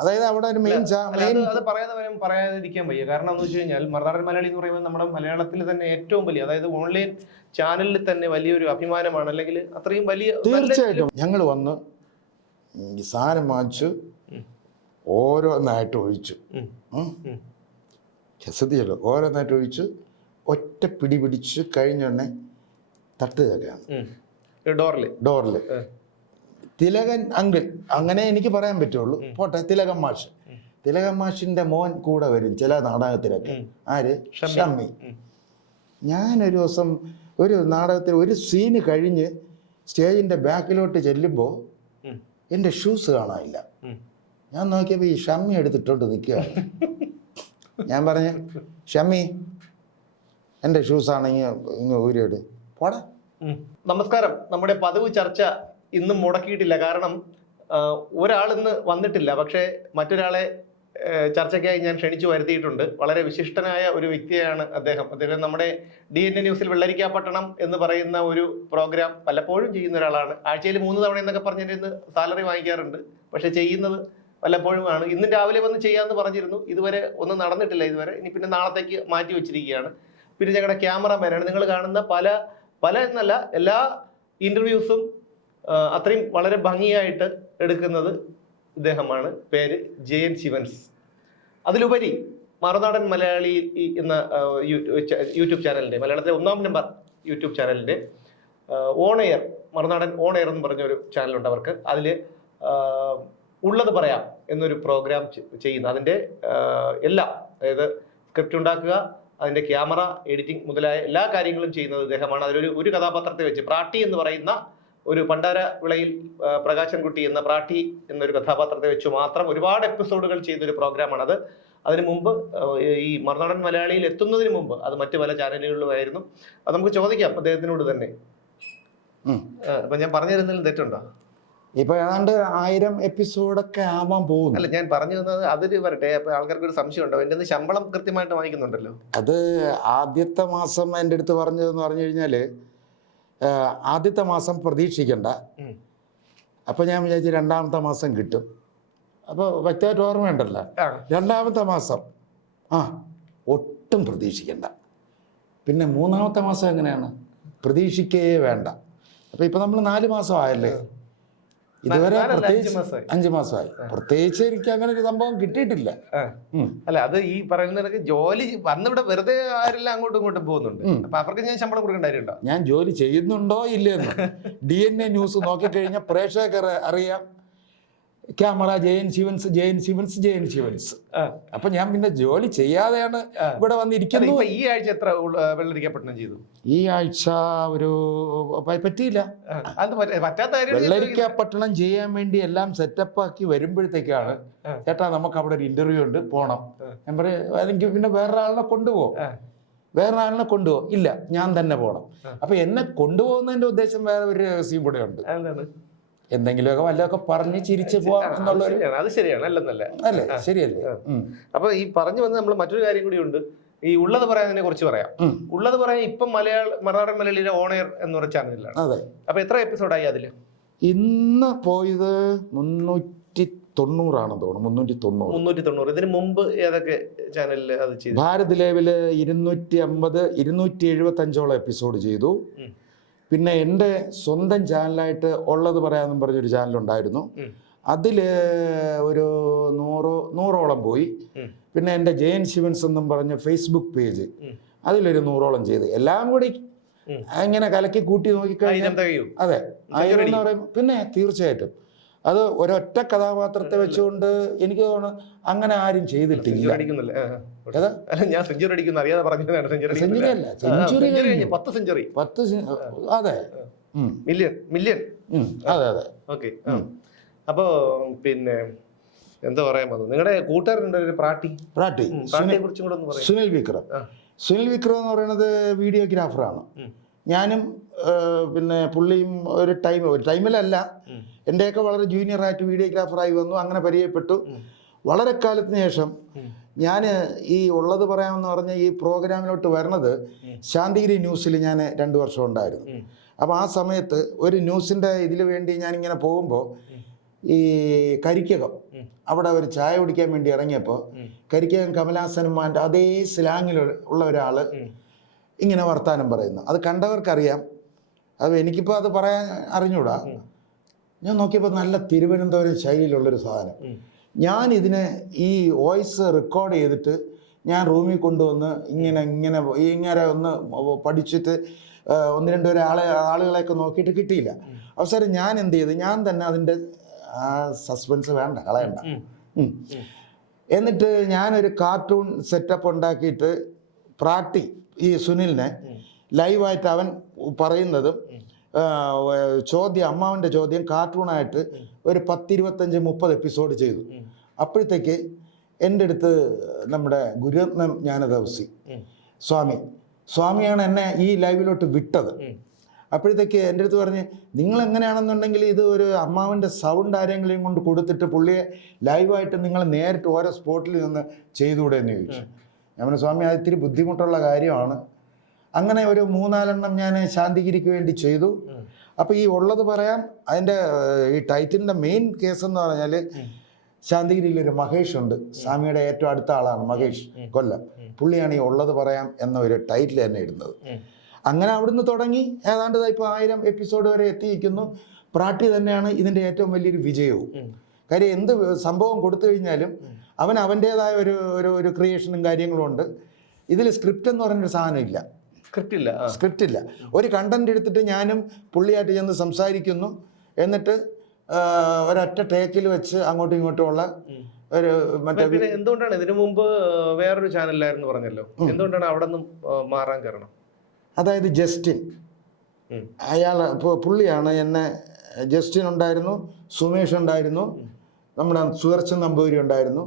അതായത് അവിടെ ഒരു മെയിൻ അത് പറയാതിരിക്കാൻ വയ്യ. കാരണം എന്ന് വെച്ച് കഴിഞ്ഞാൽ മറുനാടൻ മലയാളി എന്ന് പറയുമ്പോൾ നമ്മുടെ മലയാളത്തിൽ തന്നെ ഏറ്റവും വലിയ, അതായത് ഓൺലൈൻ ചാനലിൽ തന്നെ വലിയൊരു അഭിമാനമാണ്. അല്ലെങ്കിൽ അത്രയും വലിയ, തീർച്ചയായിട്ടും ഞങ്ങൾ വന്ന് ഈ സാധനം വാങ്ങിച്ചു ഓരോന്നായിട്ട് ഒഴിച്ചു. ശ്രദ്ധിച്ചല്ലോ, ഓരോന്നായിട്ട് ഒഴിച്ച് ഒറ്റ പിടി പിടിച്ച് കഴിഞ്ഞുടനെ തട്ടുകയാണ് ഡോറിൽ. തിലകൻ അങ്കിൾ, അങ്ങനെ എനിക്ക് പറയാൻ പറ്റുള്ളൂ. പോട്ടെ, തിലകൻ മാഷിന്റെ മോൻ കൂടെ വരും ചില നാടകത്തിലൊക്കെ. ആര്? ഷമ്മി. ഞാനൊരു ദിവസം ഒരു നാടകത്തിൽ ഒരു സീന് കഴിഞ്ഞ് സ്റ്റേജിന്റെ ബാക്കിലോട്ട് ചെല്ലുമ്പോൾ എൻ്റെ ഷൂസ് കാണാനില്ല. ഞാൻ നോക്കിയപ്പോൾ ഈ ഷമ്മി എടുത്തിട്ടോട്ട് നിൽക്കുകയാണ്. ഞാൻ പറഞ്ഞു, ഷമ്മി എൻ്റെ ഷൂസാണെങ്കിൽ ഇങ്ങ് ഊരിയോട് പോടാ. നമസ്കാരം. നമ്മുടെ പതിവ് ചർച്ച ഇന്നും മുടക്കിയിട്ടില്ല. കാരണം ഒരാൾ ഇന്ന് വന്നിട്ടില്ല. പക്ഷേ മറ്റൊരാളെ ചർച്ചയ്ക്കായി ഞാൻ ക്ഷണിച്ചു വരുത്തിയിട്ടുണ്ട്. വളരെ വിശിഷ്ടനായ ഒരു വ്യക്തിയാണ് അദ്ദേഹം. നമ്മുടെ DNA ന്യൂസിൽ വെള്ളരിക്കാപട്ടണം എന്ന് പറയുന്ന ഒരു പ്രോഗ്രാം പലപ്പോഴും ചെയ്യുന്ന ഒരാളാണ്. ആഴ്ചയിൽ 3 തവണ എന്നൊക്കെ പറഞ്ഞിരുന്ന് സാലറി വാങ്ങിക്കാറുണ്ട്. പക്ഷെ ചെയ്യുന്നത് വല്ലപ്പോഴും. ഇന്ന് രാവിലെ വന്ന് ചെയ്യാമെന്ന് പറഞ്ഞിരുന്നു. ഇതുവരെ ഒന്നും നടന്നിട്ടില്ല ഇതുവരെ. ഇനി പിന്നെ നാളത്തേക്ക് മാറ്റി വെച്ചിരിക്കുകയാണ്. പിന്നെ ഞങ്ങളുടെ ക്യാമറാമാനാണ്. നിങ്ങൾ കാണുന്ന പല എന്നല്ല എല്ലാ ഇന്റർവ്യൂസും അത്രയും വളരെ ഭംഗിയായിട്ട് എടുക്കുന്നത് ഇദ്ദേഹമാണ്. പേര് ജയൻ ശിവൻസ്. അതിലുപരി മറുനാടൻ മലയാളി എന്ന യൂട്യൂബ് ചാനലിൻ്റെ, മലയാളത്തിലെ 1-ാം നമ്പർ യൂട്യൂബ് ചാനലിൻ്റെ on air, Marunadan on air എന്ന് പറഞ്ഞൊരു ചാനലുണ്ട് അവർക്ക്. അതിൽ ഉള്ളത് പറയാം എന്നൊരു പ്രോഗ്രാം ചെയ്യുന്നു. അതിൻ്റെ എല്ലാം, അതായത് സ്ക്രിപ്റ്റ് ഉണ്ടാക്കുക, അതിൻ്റെ ക്യാമറ, എഡിറ്റിംഗ് മുതലായ എല്ലാ കാര്യങ്ങളും ചെയ്യുന്നത് ഇദ്ദേഹമാണ്. അതിലൊരു കഥാപാത്രത്തെ വെച്ച്, പ്രാട്ടി എന്ന് പറയുന്ന ഒരു പണ്ടാര വിളയിൽ പ്രകാശൻകുട്ടി എന്ന പ്രാട്ടി എന്നൊരു കഥാപാത്രത്തെ വെച്ച് മാത്രം ഒരുപാട് എപ്പിസോഡുകൾ ചെയ്തൊരു പ്രോഗ്രാമാണത്. അതിനു മുമ്പ് ഈ മറുനാടൻ മലയാളിയിൽ എത്തുന്നതിന് മുമ്പ് അത് മറ്റു പല ചാനലുകളിലുമായിരുന്നു. അത് നമുക്ക് ചോദിക്കാം അദ്ദേഹത്തിനോട് തന്നെ. അപ്പൊ ഞാൻ പറഞ്ഞു തരുന്നതിൽ തെറ്റുണ്ടോ? ഇപ്പൊ ഏതാണ്ട് 1000 എപ്പിസോഡൊക്കെ ആവാൻ പോകുന്നു. അല്ല, ഞാൻ പറഞ്ഞു തന്നത് അതൊരു വരട്ടെ. അപ്പൊ ആൾക്കാർക്ക് ഒരു സംശയം ഉണ്ടോ? എൻ്റെ ശമ്പളം കൃത്യമായിട്ട് വാങ്ങിക്കുന്നുണ്ടല്ലോ. അത് ആദ്യത്തെ മാസം എൻ്റെ അടുത്ത് പറഞ്ഞതെന്ന് പറഞ്ഞു കഴിഞ്ഞാല്, ആദ്യത്തെ മാസം പ്രതീക്ഷിക്കണ്ട. അപ്പൊ ഞാൻ വിചാരിച്ചു 2-ാമത്തെ മാസം കിട്ടും. അപ്പോൾ വ്യക്തമായിട്ട് ഓർമ്മയുണ്ടല്ലോ, 2-ാമത്തെ മാസം ഒട്ടും പ്രതീക്ഷിക്കണ്ട. പിന്നെ 3-ാമത്തെ മാസം എങ്ങനെയാണ്? പ്രതീക്ഷിക്കേ വേണ്ട. അപ്പൊ ഇപ്പൊ നമ്മൾ 4 മാസം ആയല്ലേ. ഇതുവരെ 5 മാസമായി. പ്രത്യേകിച്ച് എനിക്ക് അങ്ങനെ ഒരു സംഭവം കിട്ടിയിട്ടില്ല. അല്ല, അത് ഈ പറയുന്ന ജോലി വന്നിവിടെ വെറുതെ ആരെല്ലാം അങ്ങോട്ടും ഇങ്ങോട്ടും പോകുന്നുണ്ട്. അപ്പൊ അവർക്ക് ഞാൻ ശമ്പളം കൊടുക്കേണ്ടോ? ഞാൻ ജോലി ചെയ്യുന്നുണ്ടോ ഇല്ലെന്ന് DNA ന്യൂസ് നോക്കിക്കഴിഞ്ഞാൽ പ്രേക്ഷകർ അറിയാം. ക്യാമറ ജയൻ ശിവൻസ്. അപ്പൊ ഞാൻ പിന്നെ ജോലി ചെയ്യാതെയാണ് ഇവിടെ വന്നിരിക്കുന്നത്. ഈ ആഴ്ച എത്ര വെള്ളരിക്കപട്ടണം ചെയ്തു? ഈ ആഴ്ച ഒരു പറ്റിയില്ല. വെള്ളരിക്കപട്ടണം ചെയ്യാൻ വേണ്ടി എല്ലാം സെറ്റപ്പാക്കി വരുമ്പോഴത്തേക്കാണ്, ചേട്ടാ നമുക്ക് അവിടെ ഒരു ഇന്റർവ്യൂ ഉണ്ട്, പോണം. ഞാൻ പറയും, എനിക്ക് പിന്നെ വേറൊരാളിനെ കൊണ്ടുപോകും. ഇല്ല, ഞാൻ തന്നെ പോകണം. അപ്പൊ എന്നെ കൊണ്ടുപോകുന്നതിന്റെ ഉദ്ദേശം വേറെ ഒരു രഹസ്യം കൂടെ ഉണ്ട്. എന്തെങ്കിലുമൊക്കെ വല്ലതൊക്കെ പറഞ്ഞ് ചിരിച്ചു പോവാം എന്നുള്ളൊരു. അത് ശരിയാണ്, അല്ലേ? ശരിയല്ലേ? അപ്പൊ ഈ പറഞ്ഞു വന്ന് നമ്മൾ മറ്റൊരു കാര്യം കൂടി ഉണ്ട്. ഈ ഉള്ളത് പറയാതിനെ കുറിച്ച് പറയാം. ഉള്ളത് പറയാൻ ഇപ്പം മറുനാടൻ മലയാളിയിലെ ഓൺ എയർ എന്ന് പറഞ്ഞ ചാനലിലാണ്. അതെ. അപ്പൊ എത്ര എപ്പിസോഡായി അതില്? ഇന്ന് പോയത് 390 ആണെന്ന് തോന്നുന്നു. 390. ഇതിന് മുമ്പ് ഏതൊക്കെ ചാനലിൽ അത് ചെയ്തു? ഭാരത് ലേവില് 250, 275ഓളം എപ്പിസോഡ് ചെയ്തു. പിന്നെ എൻ്റെ സ്വന്തം ചാനലായിട്ട് ഉള്ളത് പറയാമെന്നും പറഞ്ഞൊരു ചാനലുണ്ടായിരുന്നു. അതിൽ ഒരു 100ഓളം പോയി. പിന്നെ എൻ്റെ ജയൻ ശിവൻസ് എന്നും പറഞ്ഞ ഫേസ്ബുക്ക് പേജ്, അതിലൊരു 100ഓളം ചെയ്ത്. എല്ലാം കൂടി ഇങ്ങനെ കലക്കി കൂട്ടി നോക്കിക്കഴിഞ്ഞാൽ അതെ 1000 എന്ന് പറയുമ്പോൾ പിന്നെ തീർച്ചയായിട്ടും അത് ഒരൊറ്റ കഥാപാത്രത്തെ വെച്ചുകൊണ്ട് എനിക്ക് തോന്നുന്നു അങ്ങനെ ആരും ചെയ്തിട്ടില്ല. അതെ, അതെ. ഓക്കെ. അപ്പൊ പിന്നെ എന്താ പറയാൻ വന്നത്, നിങ്ങളുടെ കൂട്ടുകാരുണ്ട് ഒരു പ്രാട്ടി സുനിൽ വിക്രം എന്ന് പറയുന്നത് വീഡിയോഗ്രാഫറാണ്. ഞാനും പിന്നെ പുള്ളിയും ഒരു ടൈമിലല്ല, എൻ്റെയൊക്കെ വളരെ ജൂനിയറായിട്ട് വീഡിയോഗ്രാഫറായി വന്നു. അങ്ങനെ പരിചയപ്പെട്ടു. വളരെ കാലത്തിന് ശേഷം ഞാൻ ഈ ഉള്ളത് പറയാമെന്ന് പറഞ്ഞ ഈ പ്രോഗ്രാമിലോട്ട് വരണത് ശാന്തിഗിരി ന്യൂസിൽ ഞാൻ 2 വർഷം ഉണ്ടായിരുന്നു. അപ്പോൾ ആ സമയത്ത് ഒരു ന്യൂസിൻ്റെ ഇതിൽ വേണ്ടി ഞാനിങ്ങനെ പോകുമ്പോൾ ഈ കരിക്കകം അവിടെ ഒരു ചായ കുടിക്കാൻ വേണ്ടി ഇറങ്ങിയപ്പോൾ കരിക്കകം കമലാസനന്മാൻ്റെ അതേ സ്ലാങ്ങിൽ ഉള്ള ഒരാൾ ഇങ്ങനെ വർത്താനം പറയുന്നു. അത് കണ്ടവർക്കറിയാം. അത് എനിക്കിപ്പോൾ അത് പറയാൻ അറിഞ്ഞൂടാ. ഞാൻ നോക്കിയപ്പോൾ നല്ല തിരുവനന്തപുരം ശൈലിയിലുള്ളൊരു സാധനം. ഞാൻ ഇതിനെ ഈ വോയിസ് റെക്കോർഡ് ചെയ്തിട്ട് ഞാൻ റൂമിൽ കൊണ്ടുവന്ന് ഇങ്ങനെ ഒന്ന് പഠിച്ചിട്ട് ഒന്ന് രണ്ട് ആളുകളെയൊക്കെ നോക്കിയിട്ട് കിട്ടിയില്ല. അവസാനം ഞാൻ എന്ത് ചെയ്തു, ഞാൻ തന്നെ അതിൻ്റെ സസ്പെൻസ് വേണ്ട, കളയണ്ട. എന്നിട്ട് ഞാനൊരു കാർട്ടൂൺ സെറ്റപ്പ് ഉണ്ടാക്കിയിട്ട് ഈ സുനിലിനെ ലൈവായിട്ട് അവൻ പറയുന്നതും അമ്മാവൻ്റെ ചോദ്യം കാർട്ടൂണായിട്ട് ഒരു 10-25-30 എപ്പിസോഡ് ചെയ്തു. അപ്പോഴത്തേക്ക് എൻ്റെ അടുത്ത് നമ്മുടെ ഗുരുരത്നം ജ്ഞാനദവസി സ്വാമിയാണ് എന്നെ ഈ ലൈവിലോട്ട് വിട്ടത്. അപ്പോഴത്തേക്ക് എൻ്റെ അടുത്ത് പറഞ്ഞ്, നിങ്ങൾ എങ്ങനെയാണെന്നുണ്ടെങ്കിൽ ഇത് ഒരു അമ്മാവൻ്റെ സൗണ്ട് ആരെങ്കിലും കൊണ്ട് കൊടുത്തിട്ട് പുള്ളിയെ ലൈവായിട്ട് നിങ്ങൾ നേരിട്ട് ഓരോ സ്പോട്ടിൽ നിന്ന് ചെയ്തുകൂടെ എന്ന് ചോദിച്ചു. ഞാൻ പറഞ്ഞു, സ്വാമി അത് ഇത്തിരി ബുദ്ധിമുട്ടുള്ള കാര്യമാണ്. അങ്ങനെ ഒരു 3-4 ഞാൻ ശാന്തിഗിരിക്ക് വേണ്ടി ചെയ്തു. അപ്പോൾ ഈ ഉള്ളത് പറയാം, അതിൻ്റെ ഈ ടൈറ്റിലിൻ്റെ മെയിൻ കേസ് എന്ന് പറഞ്ഞാൽ ശാന്തിഗിരിയിലൊരു മഹേഷ് ഉണ്ട്, സ്വാമിയുടെ ഏറ്റവും അടുത്ത ആളാണ് മഹേഷ് കൊല്ലം. പുള്ളിയാണ് ഈ ഉള്ളത് പറയാം എന്ന ഒരു ടൈറ്റിൽ തന്നെ ഇടുന്നത്. അങ്ങനെ അവിടുന്ന് തുടങ്ങി ഏതാണ്ട് ഇപ്പോൾ 1000 എപ്പിസോഡ് വരെ എത്തിയിരിക്കുന്നു. പ്രാട്ടി തന്നെയാണ് ഇതിൻ്റെ ഏറ്റവും വലിയൊരു വിജയവും. കാര്യം എന്ത് സംഭവം കൊടുത്തു കഴിഞ്ഞാലും അവൻ്റേതായ ഒരു ക്രിയേഷനും കാര്യങ്ങളും ഉണ്ട്. ഇതിൽ സ്ക്രിപ്റ്റ് എന്ന് പറഞ്ഞൊരു സാധനം ഇല്ല. സ്ക്രിപ്റ്റ് ഇല്ല. ഒരു കണ്ടന്റ് എടുത്തിട്ട് ഞാനും പുള്ളിയായിട്ട് ചെന്ന് സംസാരിക്കുന്നു, എന്നിട്ട് ഒരൊറ്റ ടേക്കിൽ വെച്ച് അങ്ങോട്ടും ഇങ്ങോട്ടും ഉള്ള ഒരു മറ്റേ. എന്തുകൊണ്ടാണ് ഇതിനു മുമ്പ് വേറൊരു ചാനലിലായിരുന്നു പറഞ്ഞല്ലോ, എന്തുകൊണ്ടാണ് അവിടെ നിന്നും മാറാൻ കാരണം? അതായത് ജസ്റ്റിൻ പുള്ളിയാണ് എന്നെ, ജസ്റ്റിൻ ഉണ്ടായിരുന്നു, സുമേഷ് ഉണ്ടായിരുന്നു, നമ്മുടെ സുദർശൻ നമ്പൂരി ഉണ്ടായിരുന്നു.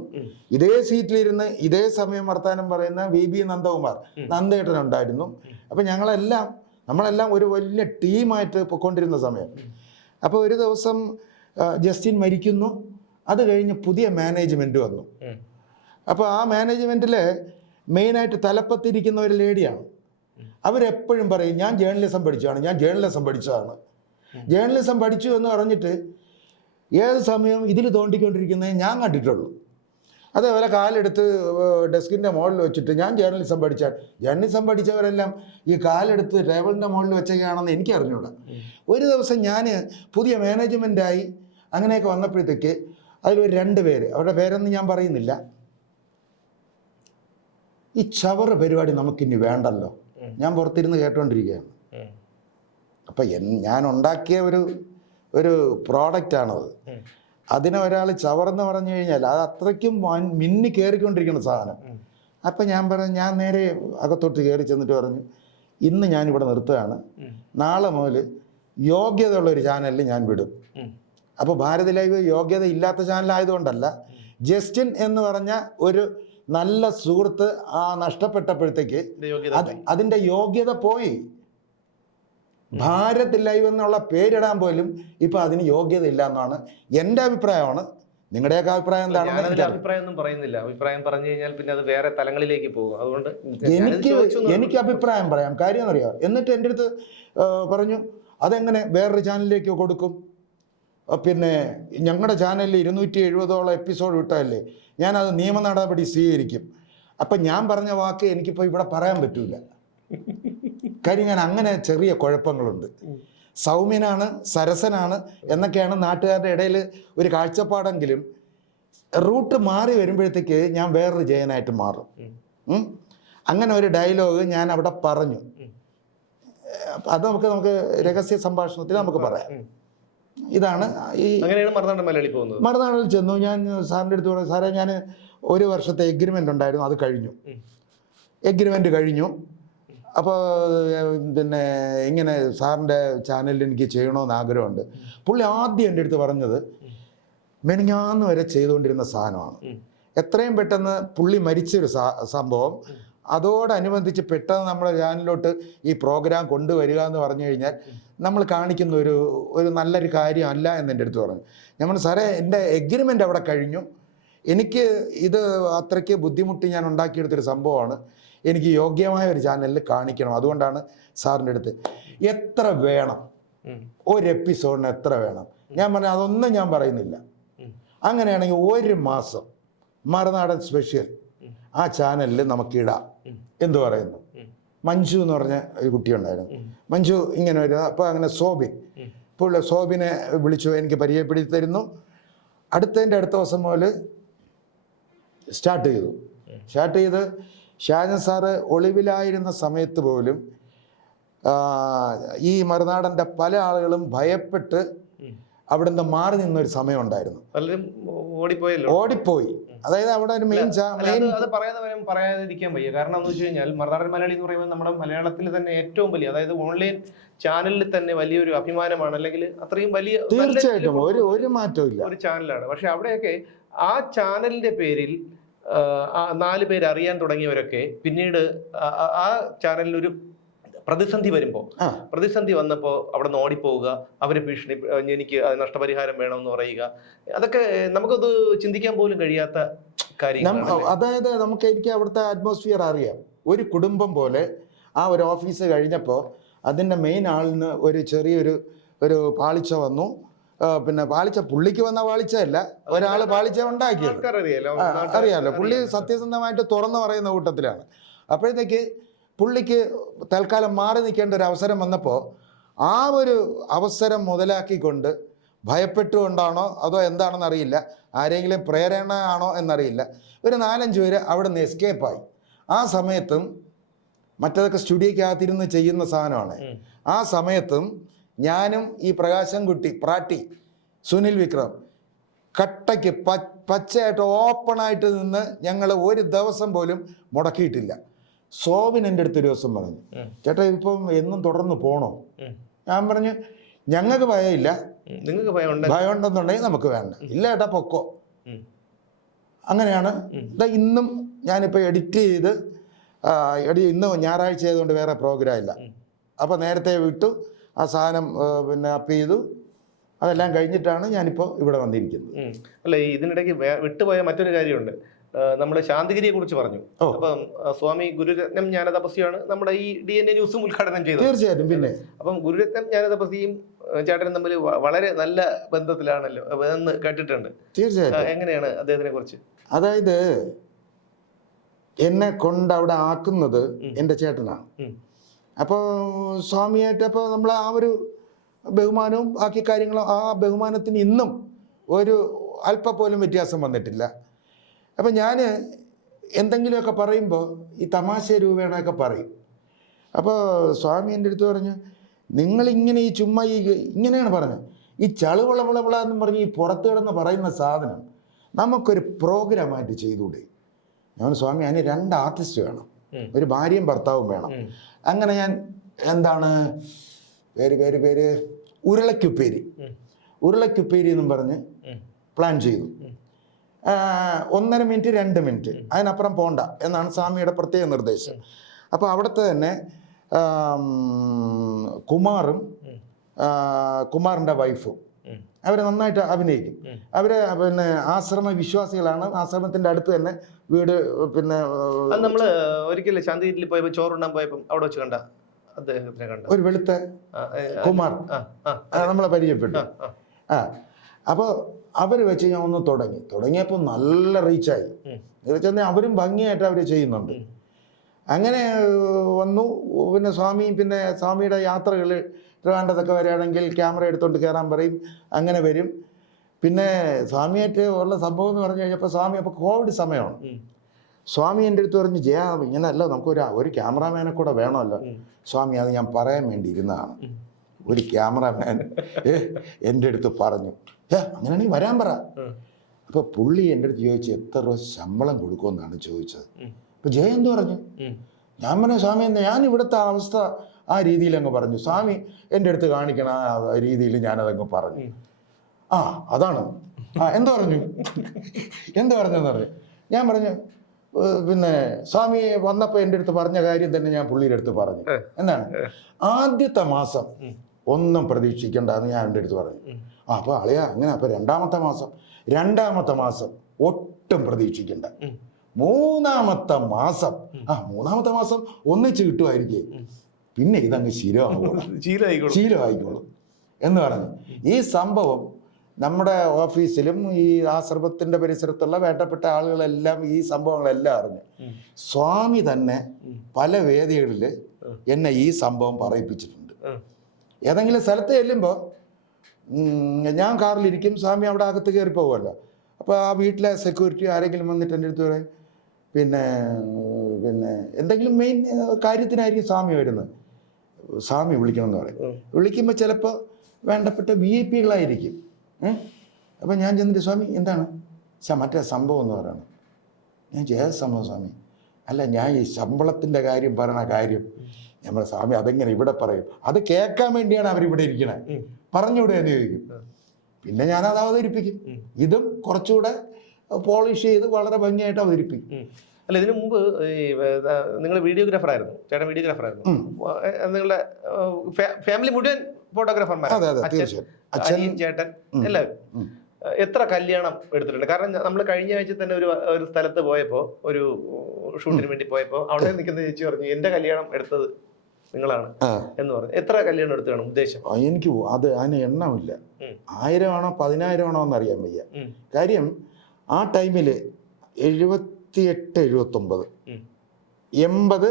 ഇതേ സീറ്റിലിരുന്ന് ഇതേ സമയം വർത്താനം പറയുന്ന VB നന്ദകുമാർ നന്ദേട്ടൻ ഉണ്ടായിരുന്നു. അപ്പം നമ്മളെല്ലാം ഒരു വലിയ ടീമായിട്ട് പൊയ്ക്കൊണ്ടിരുന്ന സമയം. അപ്പോൾ ഒരു ദിവസം ജസ്റ്റിൻ മരിക്കുന്നു. അത് കഴിഞ്ഞ് പുതിയ മാനേജ്മെൻറ്റ് വന്നു. അപ്പോൾ ആ മാനേജ്മെൻറ്റിൽ മെയിനായിട്ട് തലപ്പത്തിരിക്കുന്ന ഒരു ലേഡിയാണ്. അവരെപ്പോഴും പറയും, ഞാൻ ജേർണലിസം പഠിച്ചതാണ്. ജേർണലിസം പഠിച്ചു എന്ന് പറഞ്ഞിട്ട് ഏത് സമയവും ഇതിൽ തോണ്ടിക്കൊണ്ടിരിക്കുന്നതേ ഞാൻ കണ്ടിട്ടുള്ളൂ. അതേപോലെ കാലെടുത്ത് ഡെസ്കിൻ്റെ മുകളിൽ വെച്ചിട്ട് ഞാൻ ജേർണലിസം പഠിച്ചവരെല്ലാം ഈ കാലെടുത്ത് ടേബിളിൻ്റെ മുകളിൽ വെച്ചൊക്കെയാണെന്ന് എനിക്ക് അറിഞ്ഞൂടാ. ഒരു ദിവസം ഞാൻ പുതിയ മാനേജ്മെൻറ്റായി അങ്ങനെയൊക്കെ വന്നപ്പോഴത്തേക്ക് അതിലൊരു 2 പേര്, അവരുടെ പേരൊന്നും ഞാൻ പറയുന്നില്ല, ഈ ചവറ് പരിപാടി നമുക്കിനി വേണ്ടല്ലോ, ഞാൻ പുറത്തിരുന്ന് കേട്ടോണ്ടിരിക്കുകയാണ്. അപ്പം ഞാൻ ഉണ്ടാക്കിയ ഒരു പ്രോഡക്റ്റാണത്. അതിനെ ഒരാൾ ചവറെന്ന് പറഞ്ഞു കഴിഞ്ഞാൽ അത് അത്രയ്ക്കും മിന്നി കയറിക്കൊണ്ടിരിക്കുന്ന സാധനം. അപ്പം ഞാൻ നേരെ അകത്തോട്ട് കയറി ചെന്നിട്ട് പറഞ്ഞു, ഇന്ന് ഞാനിവിടെ നിർത്തുകയാണ്, നാളെ മുതൽ യോഗ്യതയുള്ളൊരു ചാനലിൽ ഞാൻ വിടും. അപ്പോൾ ഭാരത് ലൈവ് യോഗ്യത ഇല്ലാത്ത ചാനലായതുകൊണ്ടല്ല, ജസ്റ്റിൻ എന്ന് പറഞ്ഞ ഒരു നല്ല സുഹൃത്ത് നഷ്ടപ്പെട്ടപ്പോഴത്തേക്ക് അതിൻ്റെ യോഗ്യത പോയി. ഭാരത് ലൈവ് എന്നുള്ള പേരിടാൻ പോലും ഇപ്പം അതിന് യോഗ്യത ഇല്ല എന്നാണ് എൻ്റെ അഭിപ്രായമാണ്. നിങ്ങളുടെയൊക്കെ അഭിപ്രായം എന്താണെന്ന് അഭിപ്രായം ഒന്നും പറയുന്നില്ല. അഭിപ്രായം പറഞ്ഞു കഴിഞ്ഞാൽ പിന്നെ അത് വേറെ തലങ്ങളിലേക്ക് പോകും. അതുകൊണ്ട് എനിക്ക് അഭിപ്രായം പറയാം. കാര്യം എന്നറിയാം. എന്നിട്ട് എൻ്റെ അടുത്ത് പറഞ്ഞു, അതെങ്ങനെ വേറൊരു ചാനലിലേക്ക് കൊടുക്കും? പിന്നെ ഞങ്ങളുടെ ചാനലിൽ 270ഓളം എപ്പിസോഡ് വിട്ടതല്ലേ, ഞാനത് നിയമ നടപടി സ്വീകരിക്കും. അപ്പം ഞാൻ പറഞ്ഞ വാക്ക് എനിക്കിപ്പോൾ ഇവിടെ പറയാൻ പറ്റൂല. കാര്യം ഞാൻ അങ്ങനെ ചെറിയ കുഴപ്പങ്ങളുണ്ട്. സൗമ്യനാണ്, സരസനാണ് എന്നൊക്കെയാണ് നാട്ടുകാരുടെ ഇടയിൽ ഒരു കാഴ്ചപ്പാടെങ്കിലും റൂട്ട് മാറി വരുമ്പോഴത്തേക്ക് ഞാൻ വേറൊരു ജയനായിട്ട് മാറും. അങ്ങനെ ഒരു ഡയലോഗ് ഞാൻ അവിടെ പറഞ്ഞു. അത് നമുക്ക് രഹസ്യ സംഭാഷണത്തിൽ നമുക്ക് പറയാം. ഇതാണ് ഈ മറുനാളിൽ ചെന്നു. ഞാൻ സാറിൻ്റെ അടുത്ത് പറഞ്ഞു, സാറേ ഞാൻ 1 വർഷത്തെ എഗ്രിമെൻ്റ് ഉണ്ടായിരുന്നു, അത് കഴിഞ്ഞു. എഗ്രിമെൻ്റ് കഴിഞ്ഞു. അപ്പോൾ പിന്നെ ഇങ്ങനെ സാറിൻ്റെ ചാനലിൽ എനിക്ക് ചെയ്യണമെന്ന് ആഗ്രഹമുണ്ട്. പുള്ളി ആദ്യം എൻ്റെ അടുത്ത് പറഞ്ഞത് മെനിഞ്ഞാന്ന് വരെ ചെയ്തുകൊണ്ടിരുന്ന സാധനമാണ്. എത്രയും പെട്ടെന്ന് പുള്ളി മരിച്ചൊരു സംഭവം, അതോടനുബന്ധിച്ച് പെട്ടെന്ന് നമ്മുടെ ചാനലിലോട്ട് ഈ പ്രോഗ്രാം കൊണ്ടുവരിക എന്ന് പറഞ്ഞു കഴിഞ്ഞാൽ നമ്മൾ കാണിക്കുന്ന ഒരു നല്ലൊരു കാര്യമല്ല എന്ന് എൻ്റെ അടുത്ത് പറഞ്ഞു. ഞാൻ സാറേ, എൻ്റെ എഗ്രിമെൻ്റ് അവിടെ കഴിഞ്ഞു, എനിക്ക് ഇത് അത്രയ്ക്ക് ബുദ്ധിമുട്ടി ഞാൻ ഉണ്ടാക്കിയെടുത്തൊരു സംഭവമാണ്, എനിക്ക് യോഗ്യമായ ഒരു ചാനലിൽ കാണിക്കണം, അതുകൊണ്ടാണ് സാറിൻ്റെ അടുത്ത്. എത്ര വേണം? ഒരു എപ്പിസോഡിന് എത്ര വേണം? ഞാൻ പറഞ്ഞു അതൊന്നും ഞാൻ പറയുന്നില്ല. അങ്ങനെയാണെങ്കിൽ 1 മാസം മറുനാടൻ സ്പെഷ്യൽ ആ ചാനലിൽ നമുക്കിടാം. എന്തു പറയുന്നു? മഞ്ജു എന്ന് പറഞ്ഞ ഒരു കുട്ടിയുണ്ടായിരുന്നു. മഞ്ജു ഇങ്ങനെ വരിക. അപ്പോൾ അങ്ങനെ സോബിനെ വിളിച്ചു, എനിക്ക് പരിചയപ്പെടുത്തി തരുന്നു. അടുത്ത ദിവസം മുതൽ സ്റ്റാർട്ട് ചെയ്ത് ഷാജൻ സാറ് ഒളിവിലായിരുന്ന സമയത്ത് പോലും ഈ മറുനാടൻ്റെ പല ആളുകളും ഭയപ്പെട്ട് അവിടുന്ന് മാറി നിന്നൊരു സമയം ഉണ്ടായിരുന്നു. ഓടിപ്പോയി. അതായത് അവിടെ ഒരു പറയാതിരിക്കാൻ വയ്യ. കാരണം എന്ന് വെച്ച് കഴിഞ്ഞാൽ മറുനാടൻ മലയാളി എന്ന് പറയുമ്പോൾ നമ്മുടെ മലയാളത്തിൽ തന്നെ ഏറ്റവും വലിയ, അതായത് ഓൺലൈൻ ചാനലിൽ തന്നെ വലിയൊരു അഭിമാനമാണ്, അല്ലെങ്കിൽ അത്രയും വലിയ തീർച്ചയായിട്ടും ഒരു മാറ്റവും ഇല്ല ഒരു ചാനലാണ്. പക്ഷെ അവിടെയൊക്കെ ആ ചാനലിന്റെ പേരിൽ 4 പേര് അറിയാൻ തുടങ്ങിയവരൊക്കെ പിന്നീട് ആ ചാനലിലൊരു പ്രതിസന്ധി വന്നപ്പോൾ അവിടെ നിന്ന് ഓടിപ്പോവുക, അവരെ ഭീഷണി, എനിക്ക് നഷ്ടപരിഹാരം വേണമെന്ന് പറയുക, അതൊക്കെ നമുക്കത് ചിന്തിക്കാൻ പോലും കഴിയാത്ത കാര്യങ്ങൾ. അതായത് എനിക്ക് അവിടുത്തെ അറ്റ്മോസ്ഫിയർ അറിയാം. ഒരു കുടുംബം പോലെ ആ ഒരു ഓഫീസ് കഴിഞ്ഞപ്പോൾ അതിൻ്റെ മെയിൻ ആളിന് ഒരു ചെറിയൊരു പാളിച്ച വന്നു. പിന്നെ പാളിച്ച പുള്ളിക്ക് വന്ന പാളിച്ചയല്ല, ഒരാൾ പാളിച്ച ഉണ്ടാക്കിയത്. അറിയാലോ, പുള്ളി സത്യസന്ധമായിട്ട് തുറന്നു പറയുന്ന കൂട്ടത്തിലാണ്. അപ്പോഴത്തേക്ക് പുള്ളിക്ക് തൽക്കാലം മാറി നിൽക്കേണ്ട ഒരു അവസരം വന്നപ്പോൾ ആ ഒരു അവസരം മുതലാക്കിക്കൊണ്ട് ഭയപ്പെട്ടുകൊണ്ടാണോ അതോ എന്താണെന്ന് അറിയില്ല, ആരെങ്കിലും പ്രേരണ ആണോ എന്നറിയില്ല, ഒരു 4-5 പേര് അവിടെ നിന്ന് എസ്കേപ്പായി. ആ സമയത്തും മറ്റതൊക്കെ സ്റ്റുഡിയോക്കകത്തിരുന്ന് ചെയ്യുന്ന സാധനമാണ്. ആ സമയത്തും ഞാനും ഈ പ്രകാശം കുട്ടി, പ്രാട്ടി, സുനിൽ വിക്രം കട്ടയ്ക്ക് പച്ചയായിട്ട് ഓപ്പണായിട്ട് നിന്ന് ഞങ്ങൾ ഒരു ദിവസം പോലും മുടക്കിയിട്ടില്ല. സോബിൻ എൻ്റെ അടുത്ത് ഒരു ദിവസം പറഞ്ഞു, ചേട്ടാ ഇപ്പം എന്നും തുടർന്ന് പോണോ? ഞാൻ പറഞ്ഞു ഞങ്ങൾക്ക് ഭയമില്ല, നിങ്ങൾക്ക് ഭയം ഉണ്ടെന്നുണ്ടെങ്കിൽ നമുക്ക് വേണ്ട. ഇല്ല ചേട്ടാ പൊക്കോ. അങ്ങനെയാണ്. ഇന്നും ഞാനിപ്പോൾ എഡിറ്റ് ചെയ്ത് ഇന്ന് ഞായറാഴ്ച ആയതുകൊണ്ട് വേറെ പ്രോഗ്രാം ഇല്ല. അപ്പോൾ നേരത്തെ വിട്ടു, ആ സാധനം പിന്നെ അപ്പ് ചെയ്തു. അതെല്ലാം കഴിഞ്ഞിട്ടാണ് ഞാനിപ്പോൾ ഇവിടെ വന്നിരിക്കുന്നത്. അല്ല, ഇതിനിടയ്ക്ക് വിട്ടുപോയ മറ്റൊരു കാര്യമുണ്ട്. നമ്മുടെ ശാന്തിഗിരിയെ കുറിച്ച് പറഞ്ഞു. അപ്പം സ്വാമി ഗുരുരത്നം ജ്ഞാനതപസ്യാണ് നമ്മുടെ ഈ DNA ന്യൂസും ഉദ്ഘാടനം ചെയ്തത്. തീർച്ചയായിട്ടും. പിന്നെ അപ്പം ഗുരുരത്നം ജ്ഞാനതപസ്യയും ചേട്ടനും തമ്മിൽ വളരെ നല്ല ബന്ധത്തിലാണല്ലോ എന്ന് കേട്ടിട്ടുണ്ട്. തീർച്ചയായിട്ടും. എങ്ങനെയാണ് അദ്ദേഹത്തിനെ കുറിച്ച്? അതായത് എന്നെ കൊണ്ട് അവിടെ ആക്കുന്നത് എൻ്റെ ചേട്ടനാണ്. അപ്പോൾ സ്വാമിയായിട്ട് അപ്പോൾ നമ്മൾ ആ ഒരു ബഹുമാനവും ബാക്കി കാര്യങ്ങളും, ആ ബഹുമാനത്തിന് ഇന്നും ഒരു അല്പം പോലും വ്യത്യാസം വന്നിട്ടില്ല. അപ്പം ഞാൻ എന്തെങ്കിലുമൊക്കെ പറയുമ്പോൾ ഈ തമാശ രൂപേണയൊക്കെ പറയും. അപ്പോൾ സ്വാമി എൻ്റെ അടുത്ത് പറഞ്ഞു, നിങ്ങളിങ്ങനെ ഈ ചുമ്മാ ഇങ്ങനെയാണ് പറഞ്ഞത്, ഈ ചളുവളവളവള എന്ന് പറഞ്ഞ് ഈ പുറത്ത് കിടന്ന് പറയുന്ന സാധനം നമുക്കൊരു പ്രോഗ്രാമായിട്ട് ചെയ്തുകൂടെ? ഞാൻ സ്വാമി അതിന് 2 ആർട്ടിസ്റ്റ് വേണം, ഒരു ഭാര്യയും ഭർത്താവും വേണം. അങ്ങനെ ഞാൻ എന്താണ് പേര് ഉരുളക്കുപ്പേരി എന്നും പറഞ്ഞ് പ്ലാൻ ചെയ്തു. 1.5 മിനിറ്റ് 2 മിനിറ്റ്, അതിനപ്പുറം പോണ്ട എന്നാണ് സ്വാമിയുടെ പ്രത്യേക നിർദ്ദേശം. അപ്പോൾ അവിടുത്തെ തന്നെ കുമാറിൻ്റെ വൈഫും അവർ നന്നായിട്ട് അഭിനയിക്കും. അവർ പിന്നെ ആശ്രമ വിശ്വാസികളാണ്. ആശ്രമത്തിൻ്റെ അടുത്ത് തന്നെ വീട്. പിന്നെ നമ്മൾ ഒരിക്കലും ശാന്തിഗിരിയിൽ പോയപ്പോൾ ചോറുണ്ടാൻ പോയപ്പോൾ അവിടെ വെച്ച് കണ്ട അദ്ദേഹത്തിനെ കണ്ട ഒരു വെളുത്ത കുമാർ നമ്മളെ പരിചയപ്പെട്ടു. അപ്പോൾ അവർ വെച്ച് ഞാൻ ഒന്ന് തുടങ്ങിയപ്പോൾ നല്ല റീച്ചായി. ചെന്നാൽ അവരും ഭംഗിയായിട്ട് അവർ ചെയ്യുന്നുണ്ട്. അങ്ങനെ വന്നു. പിന്നെ സ്വാമിയുടെ യാത്രകൾ ട്രിവാൻഡ്രത്തൊക്കെ വരികയാണെങ്കിൽ ക്യാമറ എടുത്തുകൊണ്ട് കയറാൻ പറയും. അങ്ങനെ വരും. പിന്നെ സ്വാമിയായിട്ട് ഉള്ള സംഭവം എന്ന് പറഞ്ഞു കഴിഞ്ഞപ്പോൾ സ്വാമി അപ്പോൾ കോവിഡ് സമയമാണ്. സ്വാമി എൻ്റെ അടുത്ത് പറഞ്ഞു, ഇങ്ങനെയല്ല, നമുക്കൊരു ക്യാമറാമാനെ കൂടെ വേണമല്ലോ. സ്വാമി, അത് ഞാൻ പറയാൻ വേണ്ടി ഇരുന്നതാണ്. ഒരു ക്യാമറാമാൻ എൻ്റെ അടുത്ത് പറഞ്ഞു, അങ്ങനെയാണെങ്കിൽ വരാൻ പറ. അപ്പോൾ പുള്ളി എൻ്റെ അടുത്ത് ചോദിച്ചു, എത്ര രൂപ ശമ്പളം കൊടുക്കുമെന്നാണ് ചോദിച്ചത്. അപ്പോൾ എന്ത് പറഞ്ഞു? ഞാൻ പറഞ്ഞു, സ്വാമി ഞാൻ ഇവിടുത്തെ അവസ്ഥ ആ രീതിയിൽ അങ്ങ് പറഞ്ഞു. സ്വാമി എൻ്റെ അടുത്ത് കാണിക്കണ ആ രീതിയിൽ ഞാനതങ്ങ് പറഞ്ഞു. അതാണ്. എന്ത് പറഞ്ഞെന്ന് പറഞ്ഞു. ഞാൻ പറഞ്ഞു, പിന്നെ സ്വാമി വന്നപ്പോൾ എൻ്റെ അടുത്ത് പറഞ്ഞ കാര്യം തന്നെ ഞാൻ പുള്ളിയുടെ അടുത്ത് പറഞ്ഞു. എന്താണ്? ആദ്യത്തെ മാസം ഒന്നും പ്രതീക്ഷിക്കേണ്ടെന്ന് ഞാൻ എൻ്റെ അടുത്ത് പറഞ്ഞു. അപ്പോൾ അളിയാ അങ്ങനെ. അപ്പോൾ രണ്ടാമത്തെ മാസം ഒട്ടും പ്രതീക്ഷിക്കണ്ട. മൂന്നാമത്തെ മാസം ഒന്നിച്ച് കിട്ടുമായിരിക്കും. പിന്നെ ഇതങ്ങ് ശീലമായിക്കോളും. എന്ന് പറഞ്ഞു. ഈ സംഭവം നമ്മുടെ ഓഫീസിലും ഈ ആശ്രമത്തിൻ്റെ പരിസരത്തുള്ള വേണ്ടപ്പെട്ട ആളുകളെല്ലാം ഈ സംഭവങ്ങളെല്ലാം അറിഞ്ഞു. സ്വാമി തന്നെ പല വേദികളിൽ എന്നെ ഈ സംഭവം പറയിപ്പിച്ചിട്ടുണ്ട്. ഏതെങ്കിലും സ്ഥലത്ത് ചെല്ലുമ്പോൾ ഞാൻ കാറിലിരിക്കും, സ്വാമി അവിടെ അകത്ത് കയറി പോകുമല്ലോ. അപ്പോൾ ആ വീട്ടിലെ സെക്യൂരിറ്റി ആരെങ്കിലും വന്നിട്ട് എൻ്റെ അടുത്ത് പറയും, പിന്നെ എന്തെങ്കിലും മെയിൻ കാര്യത്തിനായിരിക്കും സ്വാമി വരുന്നത്. സ്വാമി വിളിക്കണമെന്ന് പറയും. വിളിക്കുമ്പോൾ ചിലപ്പോൾ വേണ്ടപ്പെട്ട VIP-കളായിരിക്കും. അപ്പം ഞാൻ ചെന്നിട്ട്, സ്വാമി എന്താണ് മറ്റേ സംഭവം എന്ന് പറയണം. ഞാൻ ഏത് സംഭവം സ്വാമി? അല്ല, ഞാൻ ഈ ശമ്പളത്തിൻ്റെ കാര്യം പറയണ കാര്യം. ഞാൻ പറയാം, സ്വാമി അതെങ്ങനെ ഇവിടെ പറയും? അത് കേൾക്കാൻ വേണ്ടിയാണ് അവരിവിടെ ഇരിക്കണേ, പറഞ്ഞുകൂടെ എന്ന് ചോദിക്കും. പിന്നെ ഞാനത് അവതരിപ്പിക്കും. ഇതും കുറച്ചുകൂടെ പോളിഷ് ചെയ്ത് വളരെ ഭംഗിയായിട്ട് അവതരിപ്പിക്കും. അല്ല, ഇതിനു മുമ്പ് നിങ്ങൾ വീഡിയോഗ്രാഫർ ആയിരുന്നു, ചേട്ടൻ വീഡിയോഗ്രാഫർ ആയിരുന്നു. നിങ്ങളുടെ ഫാമിലി മുഴുവൻ ഫോട്ടോഗ്രാഫർമാരാണ്, അച്ഛൻ ചേട്ടൻ എല്ലാവരും. എത്ര കല്യാണം എടുത്തിട്ടുണ്ട്? കാരണം നമ്മൾ കഴിഞ്ഞ ആഴ്ച തന്നെ ഒരു സ്ഥലത്ത് പോയപ്പോൾ, ഒരു ഷൂട്ടിന് വേണ്ടി പോയപ്പോൾ, അവിടെ നിൽക്കുന്ന ചേച്ചി പറഞ്ഞു എന്റെ കല്യാണം എടുത്തത് നിങ്ങളാണ് എന്ന് പറഞ്ഞു. എത്ര കല്യാണം എടുത്താണ് ഉദ്ദേശം? എനിക്ക് അതിന് എണ്ണമില്ല. 1000 ആണോ 10,000 ആണോ എന്നറിയാൻ വയ്യ. കാര്യം ആ ടൈമിൽ 78, 79, 80,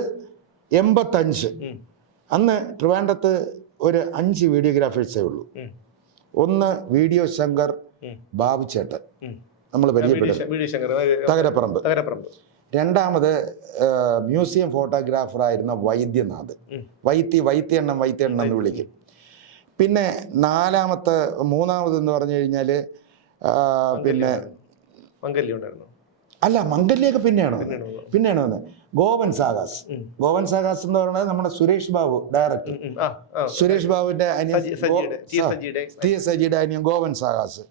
85 അന്ന് ട്രിവാൻഡ്രത്ത് ഒരു 5 വീഡിയോഗ്രാഫേഴ്സേ ഉള്ളൂ. ഒന്ന് വീഡിയോ ശങ്കർ ബാബുചേട്ടൻ, നമ്മൾ പരിചയപ്പെടുന്നത് തകരപ്പറമ്പ്. രണ്ടാമത് മ്യൂസിയം ഫോട്ടോഗ്രാഫറായിരുന്ന വൈദ്യനാഥ്, വൈത്യണ്ണൻ എന്ന് വിളിക്കും. പിന്നെ മൂന്നാമതെന്ന് പറഞ്ഞു കഴിഞ്ഞാൽ പിന്നെ അല്ല, മംഗല്യൊക്കെ പിന്നെയാണ് വന്നത്. ഗോവൻ സാഗാസ് എന്ന് പറയുന്നത് നമ്മുടെ സുരേഷ് ബാബു ഡയറക്ടർ, സുരേഷ് ബാബുവിന്റെ അനിയൻ അനിയൻ ഗോവൻ സാഗാസ്.